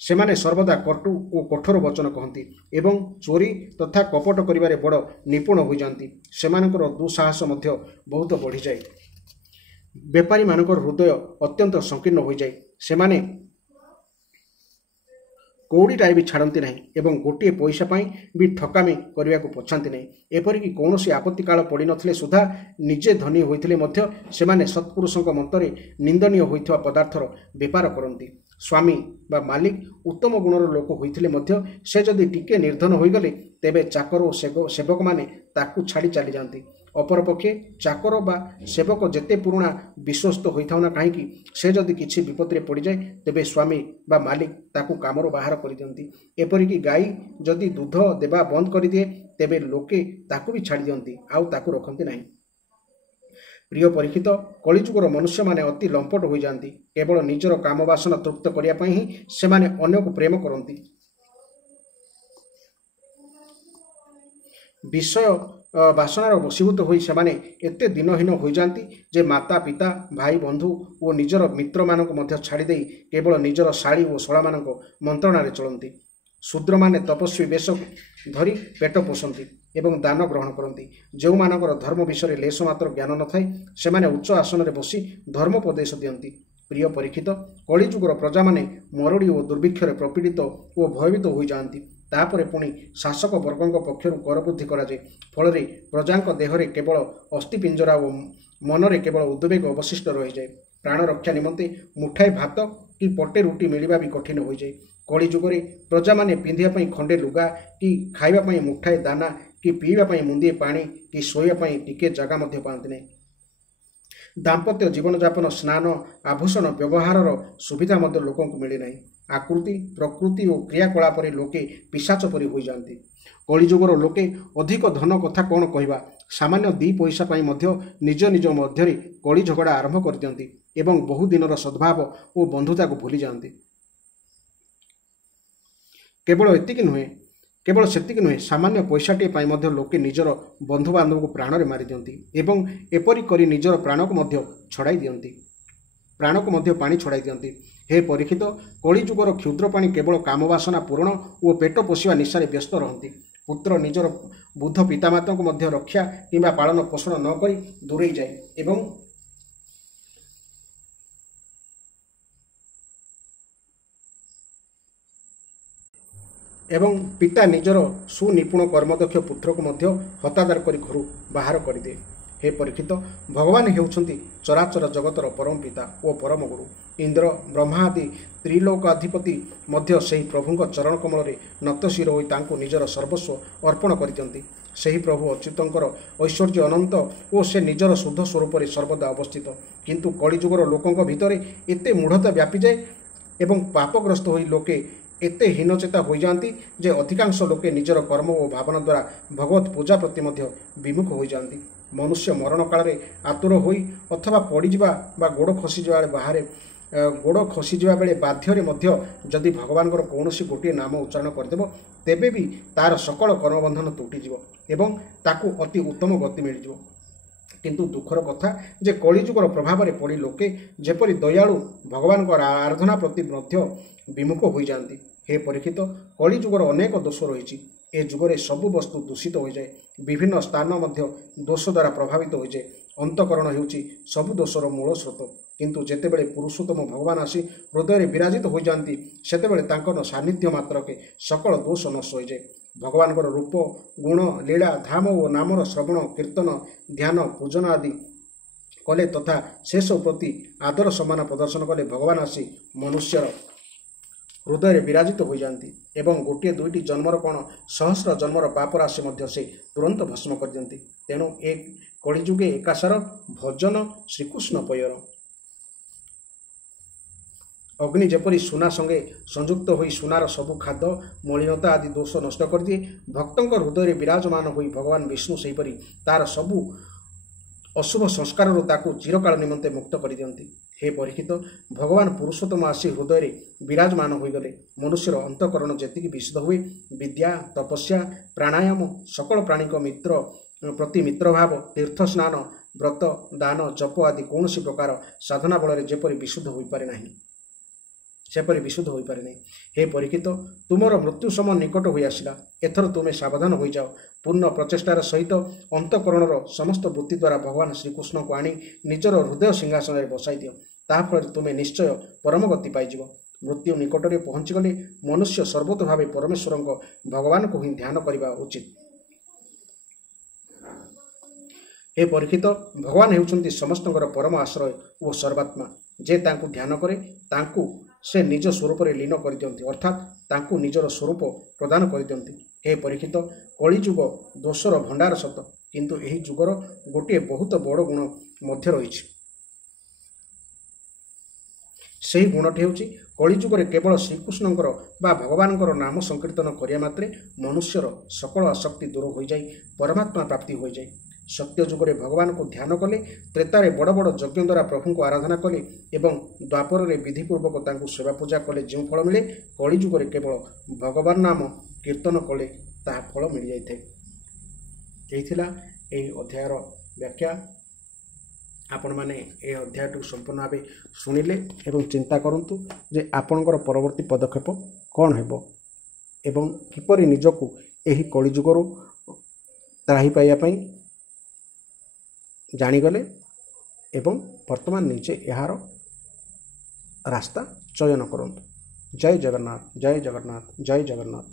ସେମାନେ ସର୍ବଦା କଟୁ ଓ କଠୋର ବଚନ କହନ୍ତି ଏବଂ ଚୋରି ତଥା କପଟ କରିବାରେ ବଡ଼ ନିପୁଣ ହୋଇଯାନ୍ତି। ସେମାନଙ୍କର ଦୁଃସାହସ ମଧ୍ୟ ବହୁତ ବଢ଼ିଯାଏ। ବେପାରୀମାନଙ୍କର ହୃଦୟ ଅତ୍ୟନ୍ତ ସଂକୀର୍ଣ୍ଣ ହୋଇଯାଏ। ସେମାନେ କଉଡ଼ିଟାଏ ବି ଛାଡ଼ନ୍ତି ନାହିଁ ଏବଂ ଗୋଟିଏ ପଇସା ପାଇଁ ବି ଠକାମି କରିବାକୁ ପଛାନ୍ତି ନାହିଁ। ଏପରିକି କୌଣସି ଆପତ୍ତିକାଳ ପଡ଼ିନଥିଲେ ସୁଦ୍ଧା ନିଜେ ଧନୀ ହୋଇଥିଲେ ମଧ୍ୟ ସେମାନେ ସତ୍ପୁରୁଷଙ୍କ ମତରେ ନିନ୍ଦନୀୟ ହୋଇଥିବା ପଦାର୍ଥର ବେପାର କରନ୍ତି। ସ୍ୱାମୀ ବା ମାଲିକ ଉତ୍ତମ ଗୁଣର ଲୋକ ହୋଇଥିଲେ ମଧ୍ୟ ସେ ଯଦି ଟିକେ ନିର୍ଦ୍ଧନ ହୋଇଗଲେ ତେବେ ଚାକର ଓ ସେବକମାନେ ତାକୁ ଛାଡ଼ି ଚାଲିଯାଆନ୍ତି। ଅପରପକ୍ଷେ ଚାକର ବା ସେବକ ଯେତେ ପୁରୁଣା ବିଶ୍ୱସ୍ତ ହୋଇଥାଉ ନା କାହିଁକି ସେ ଯଦି କିଛି ବିପଦରେ ପଡ଼ିଯାଏ ତେବେ ସ୍ୱାମୀ ବା ମାଲିକ ତାକୁ କାମରୁ ବାହାର କରିଦିଅନ୍ତି। ଏପରିକି ଗାଈ ଯଦି ଦୁଧ ଦେବା ବନ୍ଦ କରିଦିଏ ତେବେ ଲୋକେ ତାକୁ ବି ଛାଡ଼ି ଦିଅନ୍ତି, ଆଉ ତାକୁ ରଖନ୍ତି ନାହିଁ। ପ୍ରିୟ ପରୀକ୍ଷିତ, କଳିଯୁଗର ମନୁଷ୍ୟମାନେ ଅତି ଲମ୍ପଟ ହୋଇଯାଆନ୍ତି। କେବଳ ନିଜର କାମ ବାସନା ତୃପ୍ତ କରିବା ପାଇଁ ହିଁ ସେମାନେ ଅନ୍ୟକୁ ପ୍ରେମ କରନ୍ତି। ବିଷୟ ବାସନାର ବଶୀଭୂତ ହୋଇ ସେମାନେ ଏତେ ଦିନହୀନ ହୋଇଯାଆନ୍ତି ଯେ ମାତା ପିତା ଭାଇ ବନ୍ଧୁ ଓ ନିଜର ମିତ୍ରମାନଙ୍କୁ ମଧ୍ୟ ଛାଡ଼ିଦେଇ କେବଳ ନିଜର ଶାଳୀ ଓ ଶଳାମାନଙ୍କ ମନ୍ତ୍ରଣାରେ ଚଳନ୍ତି। ଶୂଦ୍ରମାନେ ତପସ୍ୱୀ ବେଶ ଧରି ପେଟ ପୋଷନ୍ତି ଏବଂ ଦାନ ଗ୍ରହଣ କରନ୍ତି। ଯେଉଁମାନଙ୍କର ଧର୍ମ ବିଷୟରେ ଲେଶ ମାତ୍ର ଜ୍ଞାନ ନଥାଏ ସେମାନେ ଉଚ୍ଚ ଆସନରେ ବସି ଧର୍ମୋପଦେଶ ଦିଅନ୍ତି। ପ୍ରିୟ ପରୀକ୍ଷିତ, କଳିଯୁଗର ପ୍ରଜାମାନେ ମରୁଡ଼ି ଓ ଦୁର୍ଭିକ୍ଷରେ ପ୍ରପୀଡ଼ିତ ଓ ଭୟଭୀତ ହୋଇଯାଆନ୍ତି। ତାପରେ ପୁଣି ଶାସକ ବର୍ଗଙ୍କ ପକ୍ଷରୁ କର ବୃଦ୍ଧି କରାଯାଏ। ଫଳରେ ପ୍ରଜାଙ୍କ ଦେହରେ କେବଳ ଅସ୍ଥିପିଞ୍ଜରା ଓ ମନରେ କେବଳ ଉଦ୍ବେଗ ଅବଶିଷ୍ଟ ରହିଯାଏ। ପ୍ରାଣ ରକ୍ଷା ନିମନ୍ତେ ମୁଠାଏ ଭାତ କି ପଟେ ରୁଟି ମିଳିବା ବି କଠିନ ହୋଇଯାଏ। କଳିଯୁଗରେ ପ୍ରଜାମାନେ ପିନ୍ଧିବା ପାଇଁ ଖଣ୍ଡେ ଲୁଗା କି ଖାଇବା ପାଇଁ ମୁଠାଏ ଦାନା କି ପିଇବା ପାଇଁ ମୁନ୍ଦିଏ ପାଣି କି ଶୋଇବା ପାଇଁ ଟିକେ ଜାଗା ମଧ୍ୟ ପାଆନ୍ତି ନାହିଁ। ଦାମ୍ପତ୍ୟ ଜୀବନଯାପନ, ସ୍ନାନ, ଆଭୂଷଣ ବ୍ୟବହାରର ସୁବିଧା ମଧ୍ୟ ଲୋକଙ୍କୁ ମିଳେନାହିଁ। ଆକୃତି, ପ୍ରକୃତି ଓ କ୍ରିୟାକଳାପରେ ଲୋକେ ପିଶାଚ ପରି ହୋଇଯାଆନ୍ତି। କଳିଯୁଗର ଲୋକେ ଅଧିକ ଧନ କଥା କ'ଣ କହିବା, ସାମାନ୍ୟ 2 ପଇସା ପାଇଁ ମଧ୍ୟ ନିଜ ନିଜ ମଧ୍ୟରେ କଳି ଝଗଡ଼ା ଆରମ୍ଭ କରିଦିଅନ୍ତି ଏବଂ ବହୁଦିନର ସଦ୍ଭାବ ଓ ବନ୍ଧୁତାକୁ ଭୁଲିଯାଆନ୍ତି। କେବଳ ସେତିକି ନୁହେଁ, ସାମାନ୍ୟ ପଇସାଟିଏ ପାଇଁ ମଧ୍ୟ ଲୋକେ ନିଜର ବନ୍ଧୁବାନ୍ଧବଙ୍କୁ ପ୍ରାଣରେ ମାରିଦିଅନ୍ତି ଏବଂ ଏପରି କରି ନିଜର ପ୍ରାଣକୁ ମଧ୍ୟ ପାଣି ଛଡ଼ାଇ ଦିଅନ୍ତି। ହେ ପରୀକ୍ଷିତ, କଳିଯୁଗର କ୍ଷୁଦ୍ର ପ୍ରାଣୀ କେବଳ କାମବାସନା ପୂରଣ ଓ ପେଟ ପୋଷିବା ନିଶାରେ ବ୍ୟସ୍ତ ରହନ୍ତି। ପୁତ୍ର ନିଜର ବୃଦ୍ଧ ପିତାମାତାଙ୍କୁ ମଧ୍ୟ ରକ୍ଷା କିମ୍ବା ପାଳନ ପୋଷଣ ନ କରି ଦୂରେଇ ଯାଏ ଏବଂ ପିତା ନିଜର ସୁନିପୁଣ କର୍ମଦକ୍ଷ ପୁତ୍ରକୁ ମଧ୍ୟ ହତାଦାର କରି ଘରୁ ବାହାର କରିଦିଏ। ହେ ପରୀକ୍ଷିତ, ଭଗବାନ ହେଉଛନ୍ତି ଚରାଚର ଜଗତର ପରମ ପିତା ଓ ପରମ ଗୁରୁ। ଇନ୍ଦ୍ର, ବ୍ରହ୍ମା ଆଦି ତ୍ରିଲୋକାଧିପତି ମଧ୍ୟ ସେହି ପ୍ରଭୁଙ୍କ ଚରଣ କମଳରେ ନତଶିର ହୋଇ ତାଙ୍କୁ ନିଜର ସର୍ବସ୍ୱ ଅର୍ପଣ କରିଦିଅନ୍ତି। ସେହି ପ୍ରଭୁ ଅଚ୍ୟୁତଙ୍କର ଐଶ୍ୱର୍ଯ୍ୟ ଅନନ୍ତ ଓ ସେ ନିଜର ଶୁଦ୍ଧ ସ୍ୱରୂପରେ ସର୍ବଦା ଅବସ୍ଥିତ। କିନ୍ତୁ କଳିଯୁଗର ଲୋକଙ୍କ ଭିତରେ ଏତେ ମୂଢ଼ତା ବ୍ୟାପିଯାଏ ଏବଂ ପାପଗ୍ରସ୍ତ ହୋଇ ଲୋକେ ଏତେ ହୀନଚେତା ହୋଇଯାଆନ୍ତି ଯେ ଅଧିକାଂଶ ଲୋକେ ନିଜର କର୍ମ ଓ ଭାବନା ଦ୍ୱାରା ଭଗବତ ପୂଜା ପ୍ରତି ମଧ୍ୟ ବିମୁଖ ହୋଇଯାଆନ୍ତି। ମନୁଷ୍ୟ ମରଣ କାଳରେ ଆତୁର ହୋଇ ଅଥବା ପଡ଼ିଯିବା ବା ଗୋଡ଼ ଖସିଯିବା ବେଳେ ବାଧ୍ୟରେ ମଧ୍ୟ ଯଦି ଭଗବାନଙ୍କର କୌଣସି ଗୋଟିଏ ନାମ ଉଚ୍ଚାରଣ କରିଦେବ ତେବେ ବି ତାର ସକଳ କର୍ମବନ୍ଧନ ତୁଟିଯିବ ଏବଂ ତାକୁ ଅତି ଉତ୍ତମ ଗତି ମିଳିଯିବ। କିନ୍ତୁ ଦୁଃଖର କଥା ଯେ କଳିଯୁଗର ପ୍ରଭାବରେ ପଡ଼ି ଲୋକେ ଯେପରି ଦୟାଳୁ ଭଗବାନଙ୍କର ଆରାଧନା ପ୍ରତି ମଧ୍ୟ ବିମୁଖ ହୋଇଯାଆନ୍ତି। ହେ ପରୀକ୍ଷିତ, କଳିଯୁଗର ଅନେକ ଦୋଷ ରହିଛି। ଏ ଯୁଗରେ ସବୁ ବସ୍ତୁ ଦୂଷିତ ହୋଇଯାଏ। ବିଭିନ୍ନ ସ୍ଥାନ ମଧ୍ୟ ଦୋଷ ଦ୍ୱାରା ପ୍ରଭାବିତ ହୋଇଯାଏ। ଅନ୍ତଃକରଣ ହେଉଛି ସବୁ ଦୋଷର ମୂଳ ସ୍ରୋତ। କିନ୍ତୁ ଯେତେବେଳେ ପୁରୁଷୋତ୍ତମ ଭଗବାନ ଆସି ହୃଦୟରେ ବିରାଜିତ ହୋଇଯାଆନ୍ତି ସେତେବେଳେ ତାଙ୍କର ସାନ୍ନିଧ୍ୟ ମାତ୍ରକେ ସକଳ ଦୋଷ ନଷ୍ଟ ହୋଇଯାଏ। ଭଗବାନଙ୍କର ରୂପ, ଗୁଣ, ଲୀଳା, ଧାମ ଓ ନାମର ଶ୍ରବଣ, କୀର୍ତ୍ତନ, ଧ୍ୟାନ, ପୂଜନ ଆଦି କଲେ ତଥା ସେସବୁ ପ୍ରତି ଆଦର ସମ୍ମାନ ପ୍ରଦର୍ଶନ କଲେ ଭଗବାନ ଆସି ମନୁଷ୍ୟର ହୃଦୟରେ ବିରାଜିତ ହୋଇଯାଆନ୍ତି ଏବଂ ଗୋଟିଏ ଦୁଇଟି ଜନ୍ମର କ'ଣ ସହସ୍ର ଜନ୍ମର ପାପ ରାଶି ମଧ୍ୟ ସେ ତୁରନ୍ତ ଭସ୍ମ କରିଦିଅନ୍ତି। ତେଣୁ ଏ କଳିଯୁଗେ ଏକାସାର ଭଜନ ଶ୍ରୀକୃଷ୍ଣ ପୟର। ଅଗ୍ନି ଯେପରି ସୁନା ସଙ୍ଗେ ସଂଯୁକ୍ତ ହୋଇ ସୁନାର ସବୁ ଖାଦ, ମଳିନତା ଆଦି ଦୋଷ ନଷ୍ଟ କରିଦିଏ, ଭକ୍ତଙ୍କ ହୃଦୟରେ ବିରାଜମାନ ହୋଇ ଭଗବାନ ବିଷ୍ଣୁ ସେହିପରି ତାର ସବୁ ଅଶୁଭ ସଂସ୍କାରରୁ ତାକୁ ଚିରକାଳ ନିମନ୍ତେ ମୁକ୍ତ କରିଦିଅନ୍ତି। ହେ ପରୀକ୍ଷିତ, ଭଗବାନ ପୁରୁଷୋତ୍ତମ ଆସି ହୃଦୟରେ ବିରାଜମାନ ହୋଇଗଲେ ମନୁଷ୍ୟର ଅନ୍ତଃକରଣ ଯେତିକି ବିଶୁଦ୍ଧ ହୁଏ, ବିଦ୍ୟା, ତପସ୍ୟା, ପ୍ରାଣାୟାମ, ସକଳ ପ୍ରାଣୀଙ୍କ ପ୍ରତି ମିତ୍ରଭାବ, ତୀର୍ଥ ସ୍ନାନ, ବ୍ରତ, ଦାନ, ଜପ ଆଦି କୌଣସି ପ୍ରକାର ସାଧନା ବଳରେ ସେପରି ବିଶୁଦ୍ଧ ହୋଇପାରେ ନାହିଁ। ହେ ପରୀକ୍ଷିତ, ତୁମର ମୃତ୍ୟୁ ସମୟ ନିକଟ ହୋଇ ଆସିଲା। ଏଥର ତୁମେ ସାବଧାନ ହୋଇଯାଅ। ପୂର୍ଣ୍ଣ ପ୍ରଚେଷ୍ଟାର ସହିତ ଅନ୍ତଃକରଣର ସମସ୍ତ ବୃତ୍ତି ଦ୍ୱାରା ଭଗବାନ ଶ୍ରୀକୃଷ୍ଣଙ୍କୁ ଆଣି ନିଜର ହୃଦୟ ସିଂହାସନରେ ବସାଇ ଦିଅ। ତାହା ଫଳରେ ତୁମେ ନିଶ୍ଚୟ ପରମ ଗତି ପାଇଯିବ। ମୃତ୍ୟୁ ନିକଟରେ ପହଞ୍ଚିଗଲେ ମନୁଷ୍ୟ ସର୍ବତ ଭାବେ ପରମେଶ୍ୱରଙ୍କ ଭଗବାନଙ୍କୁ ହିଁ ଧ୍ୟାନ କରିବା ଉଚିତ। ହେ ପରୀକ୍ଷିତ, ଭଗବାନ ହେଉଛନ୍ତି ସମସ୍ତଙ୍କର ପରମ ଆଶ୍ରୟ ଓ ସର୍ବାତ୍ମା। ଯେ ତାଙ୍କୁ ଧ୍ୟାନ କରେ ତାଙ୍କୁ ସେ ନିଜ ସ୍ୱରୂପରେ ଲୀନ କରିଦିଅନ୍ତି, ଅର୍ଥାତ୍ ତାଙ୍କୁ ନିଜର ସ୍ୱରୂପ ପ୍ରଦାନ କରିଦିଅନ୍ତି। ହେ ପରୀକ୍ଷିତ, କଳିଯୁଗ ଦୋଷର ଭଣ୍ଡାର ସତ, କିନ୍ତୁ ଏହି ଯୁଗର ଗୋଟିଏ ବହୁତ ବଡ଼ ଗୁଣ ମଧ୍ୟ ରହିଛି। ସେହି ଗୁଣଟି ହେଉଛି କଳିଯୁଗରେ କେବଳ ଶ୍ରୀକୃଷ୍ଣଙ୍କର ବା ଭଗବାନଙ୍କର ନାମ ସଂକୀର୍ତ୍ତନ କରିବା ମାତ୍ରେ ମନୁଷ୍ୟର ସକଳ ଆସକ୍ତି ଦୂର ହୋଇଯାଇ ପରମାତ୍ମା ପ୍ରାପ୍ତି ହୋଇଯାଏ। ସତ୍ୟ ଯୁଗରେ ଭଗବାନଙ୍କୁ ଧ୍ୟାନ କଲେ, ତ୍ରେତାରେ ବଡ଼ ବଡ଼ ଯଜ୍ଞ ଦ୍ୱାରା ପ୍ରଭୁଙ୍କୁ ଆରାଧନା କଲେ ଏବଂ ଦ୍ୱାପରରେ ବିଧିପୂର୍ବକ ତାଙ୍କୁ ସେବା ପୂଜା କଲେ ଯେଉଁ ଫଳ ମିଳେ, କଳିଯୁଗରେ କେବଳ ଭଗବାନ ନାମ କୀର୍ତ୍ତନ କଲେ ତାହା ଫଳ ମିଳିଯାଇଥାଏ। ଏହି ଥିଲା ଏହି ଅଧ୍ୟାୟର ବ୍ୟାଖ୍ୟା। ଆପଣମାନେ ଏହି ଅଧ୍ୟାୟଟିକୁ ସମ୍ପୂର୍ଣ୍ଣ ଭାବେ ଶୁଣିଲେ ଏବଂ ଚିନ୍ତା କରନ୍ତୁ ଯେ ଆପଣଙ୍କର ପରବର୍ତ୍ତୀ ପଦକ୍ଷେପ କ'ଣ ହେବ ଏବଂ କିପରି ନିଜକୁ ଏହି କଳିଯୁଗରୁ ତ୍ରାହି ପାଇବା ପାଇଁ ଜାଣିଗଲେ ଏବଂ ବର୍ତ୍ତମାନ ନିଜେ ଏହାର ରାସ୍ତା ଚୟନ କରନ୍ତୁ। ଜୟ ଜଗନ୍ନାଥ, ଜୟ ଜଗନ୍ନାଥ, ଜୟ ଜଗନ୍ନାଥ।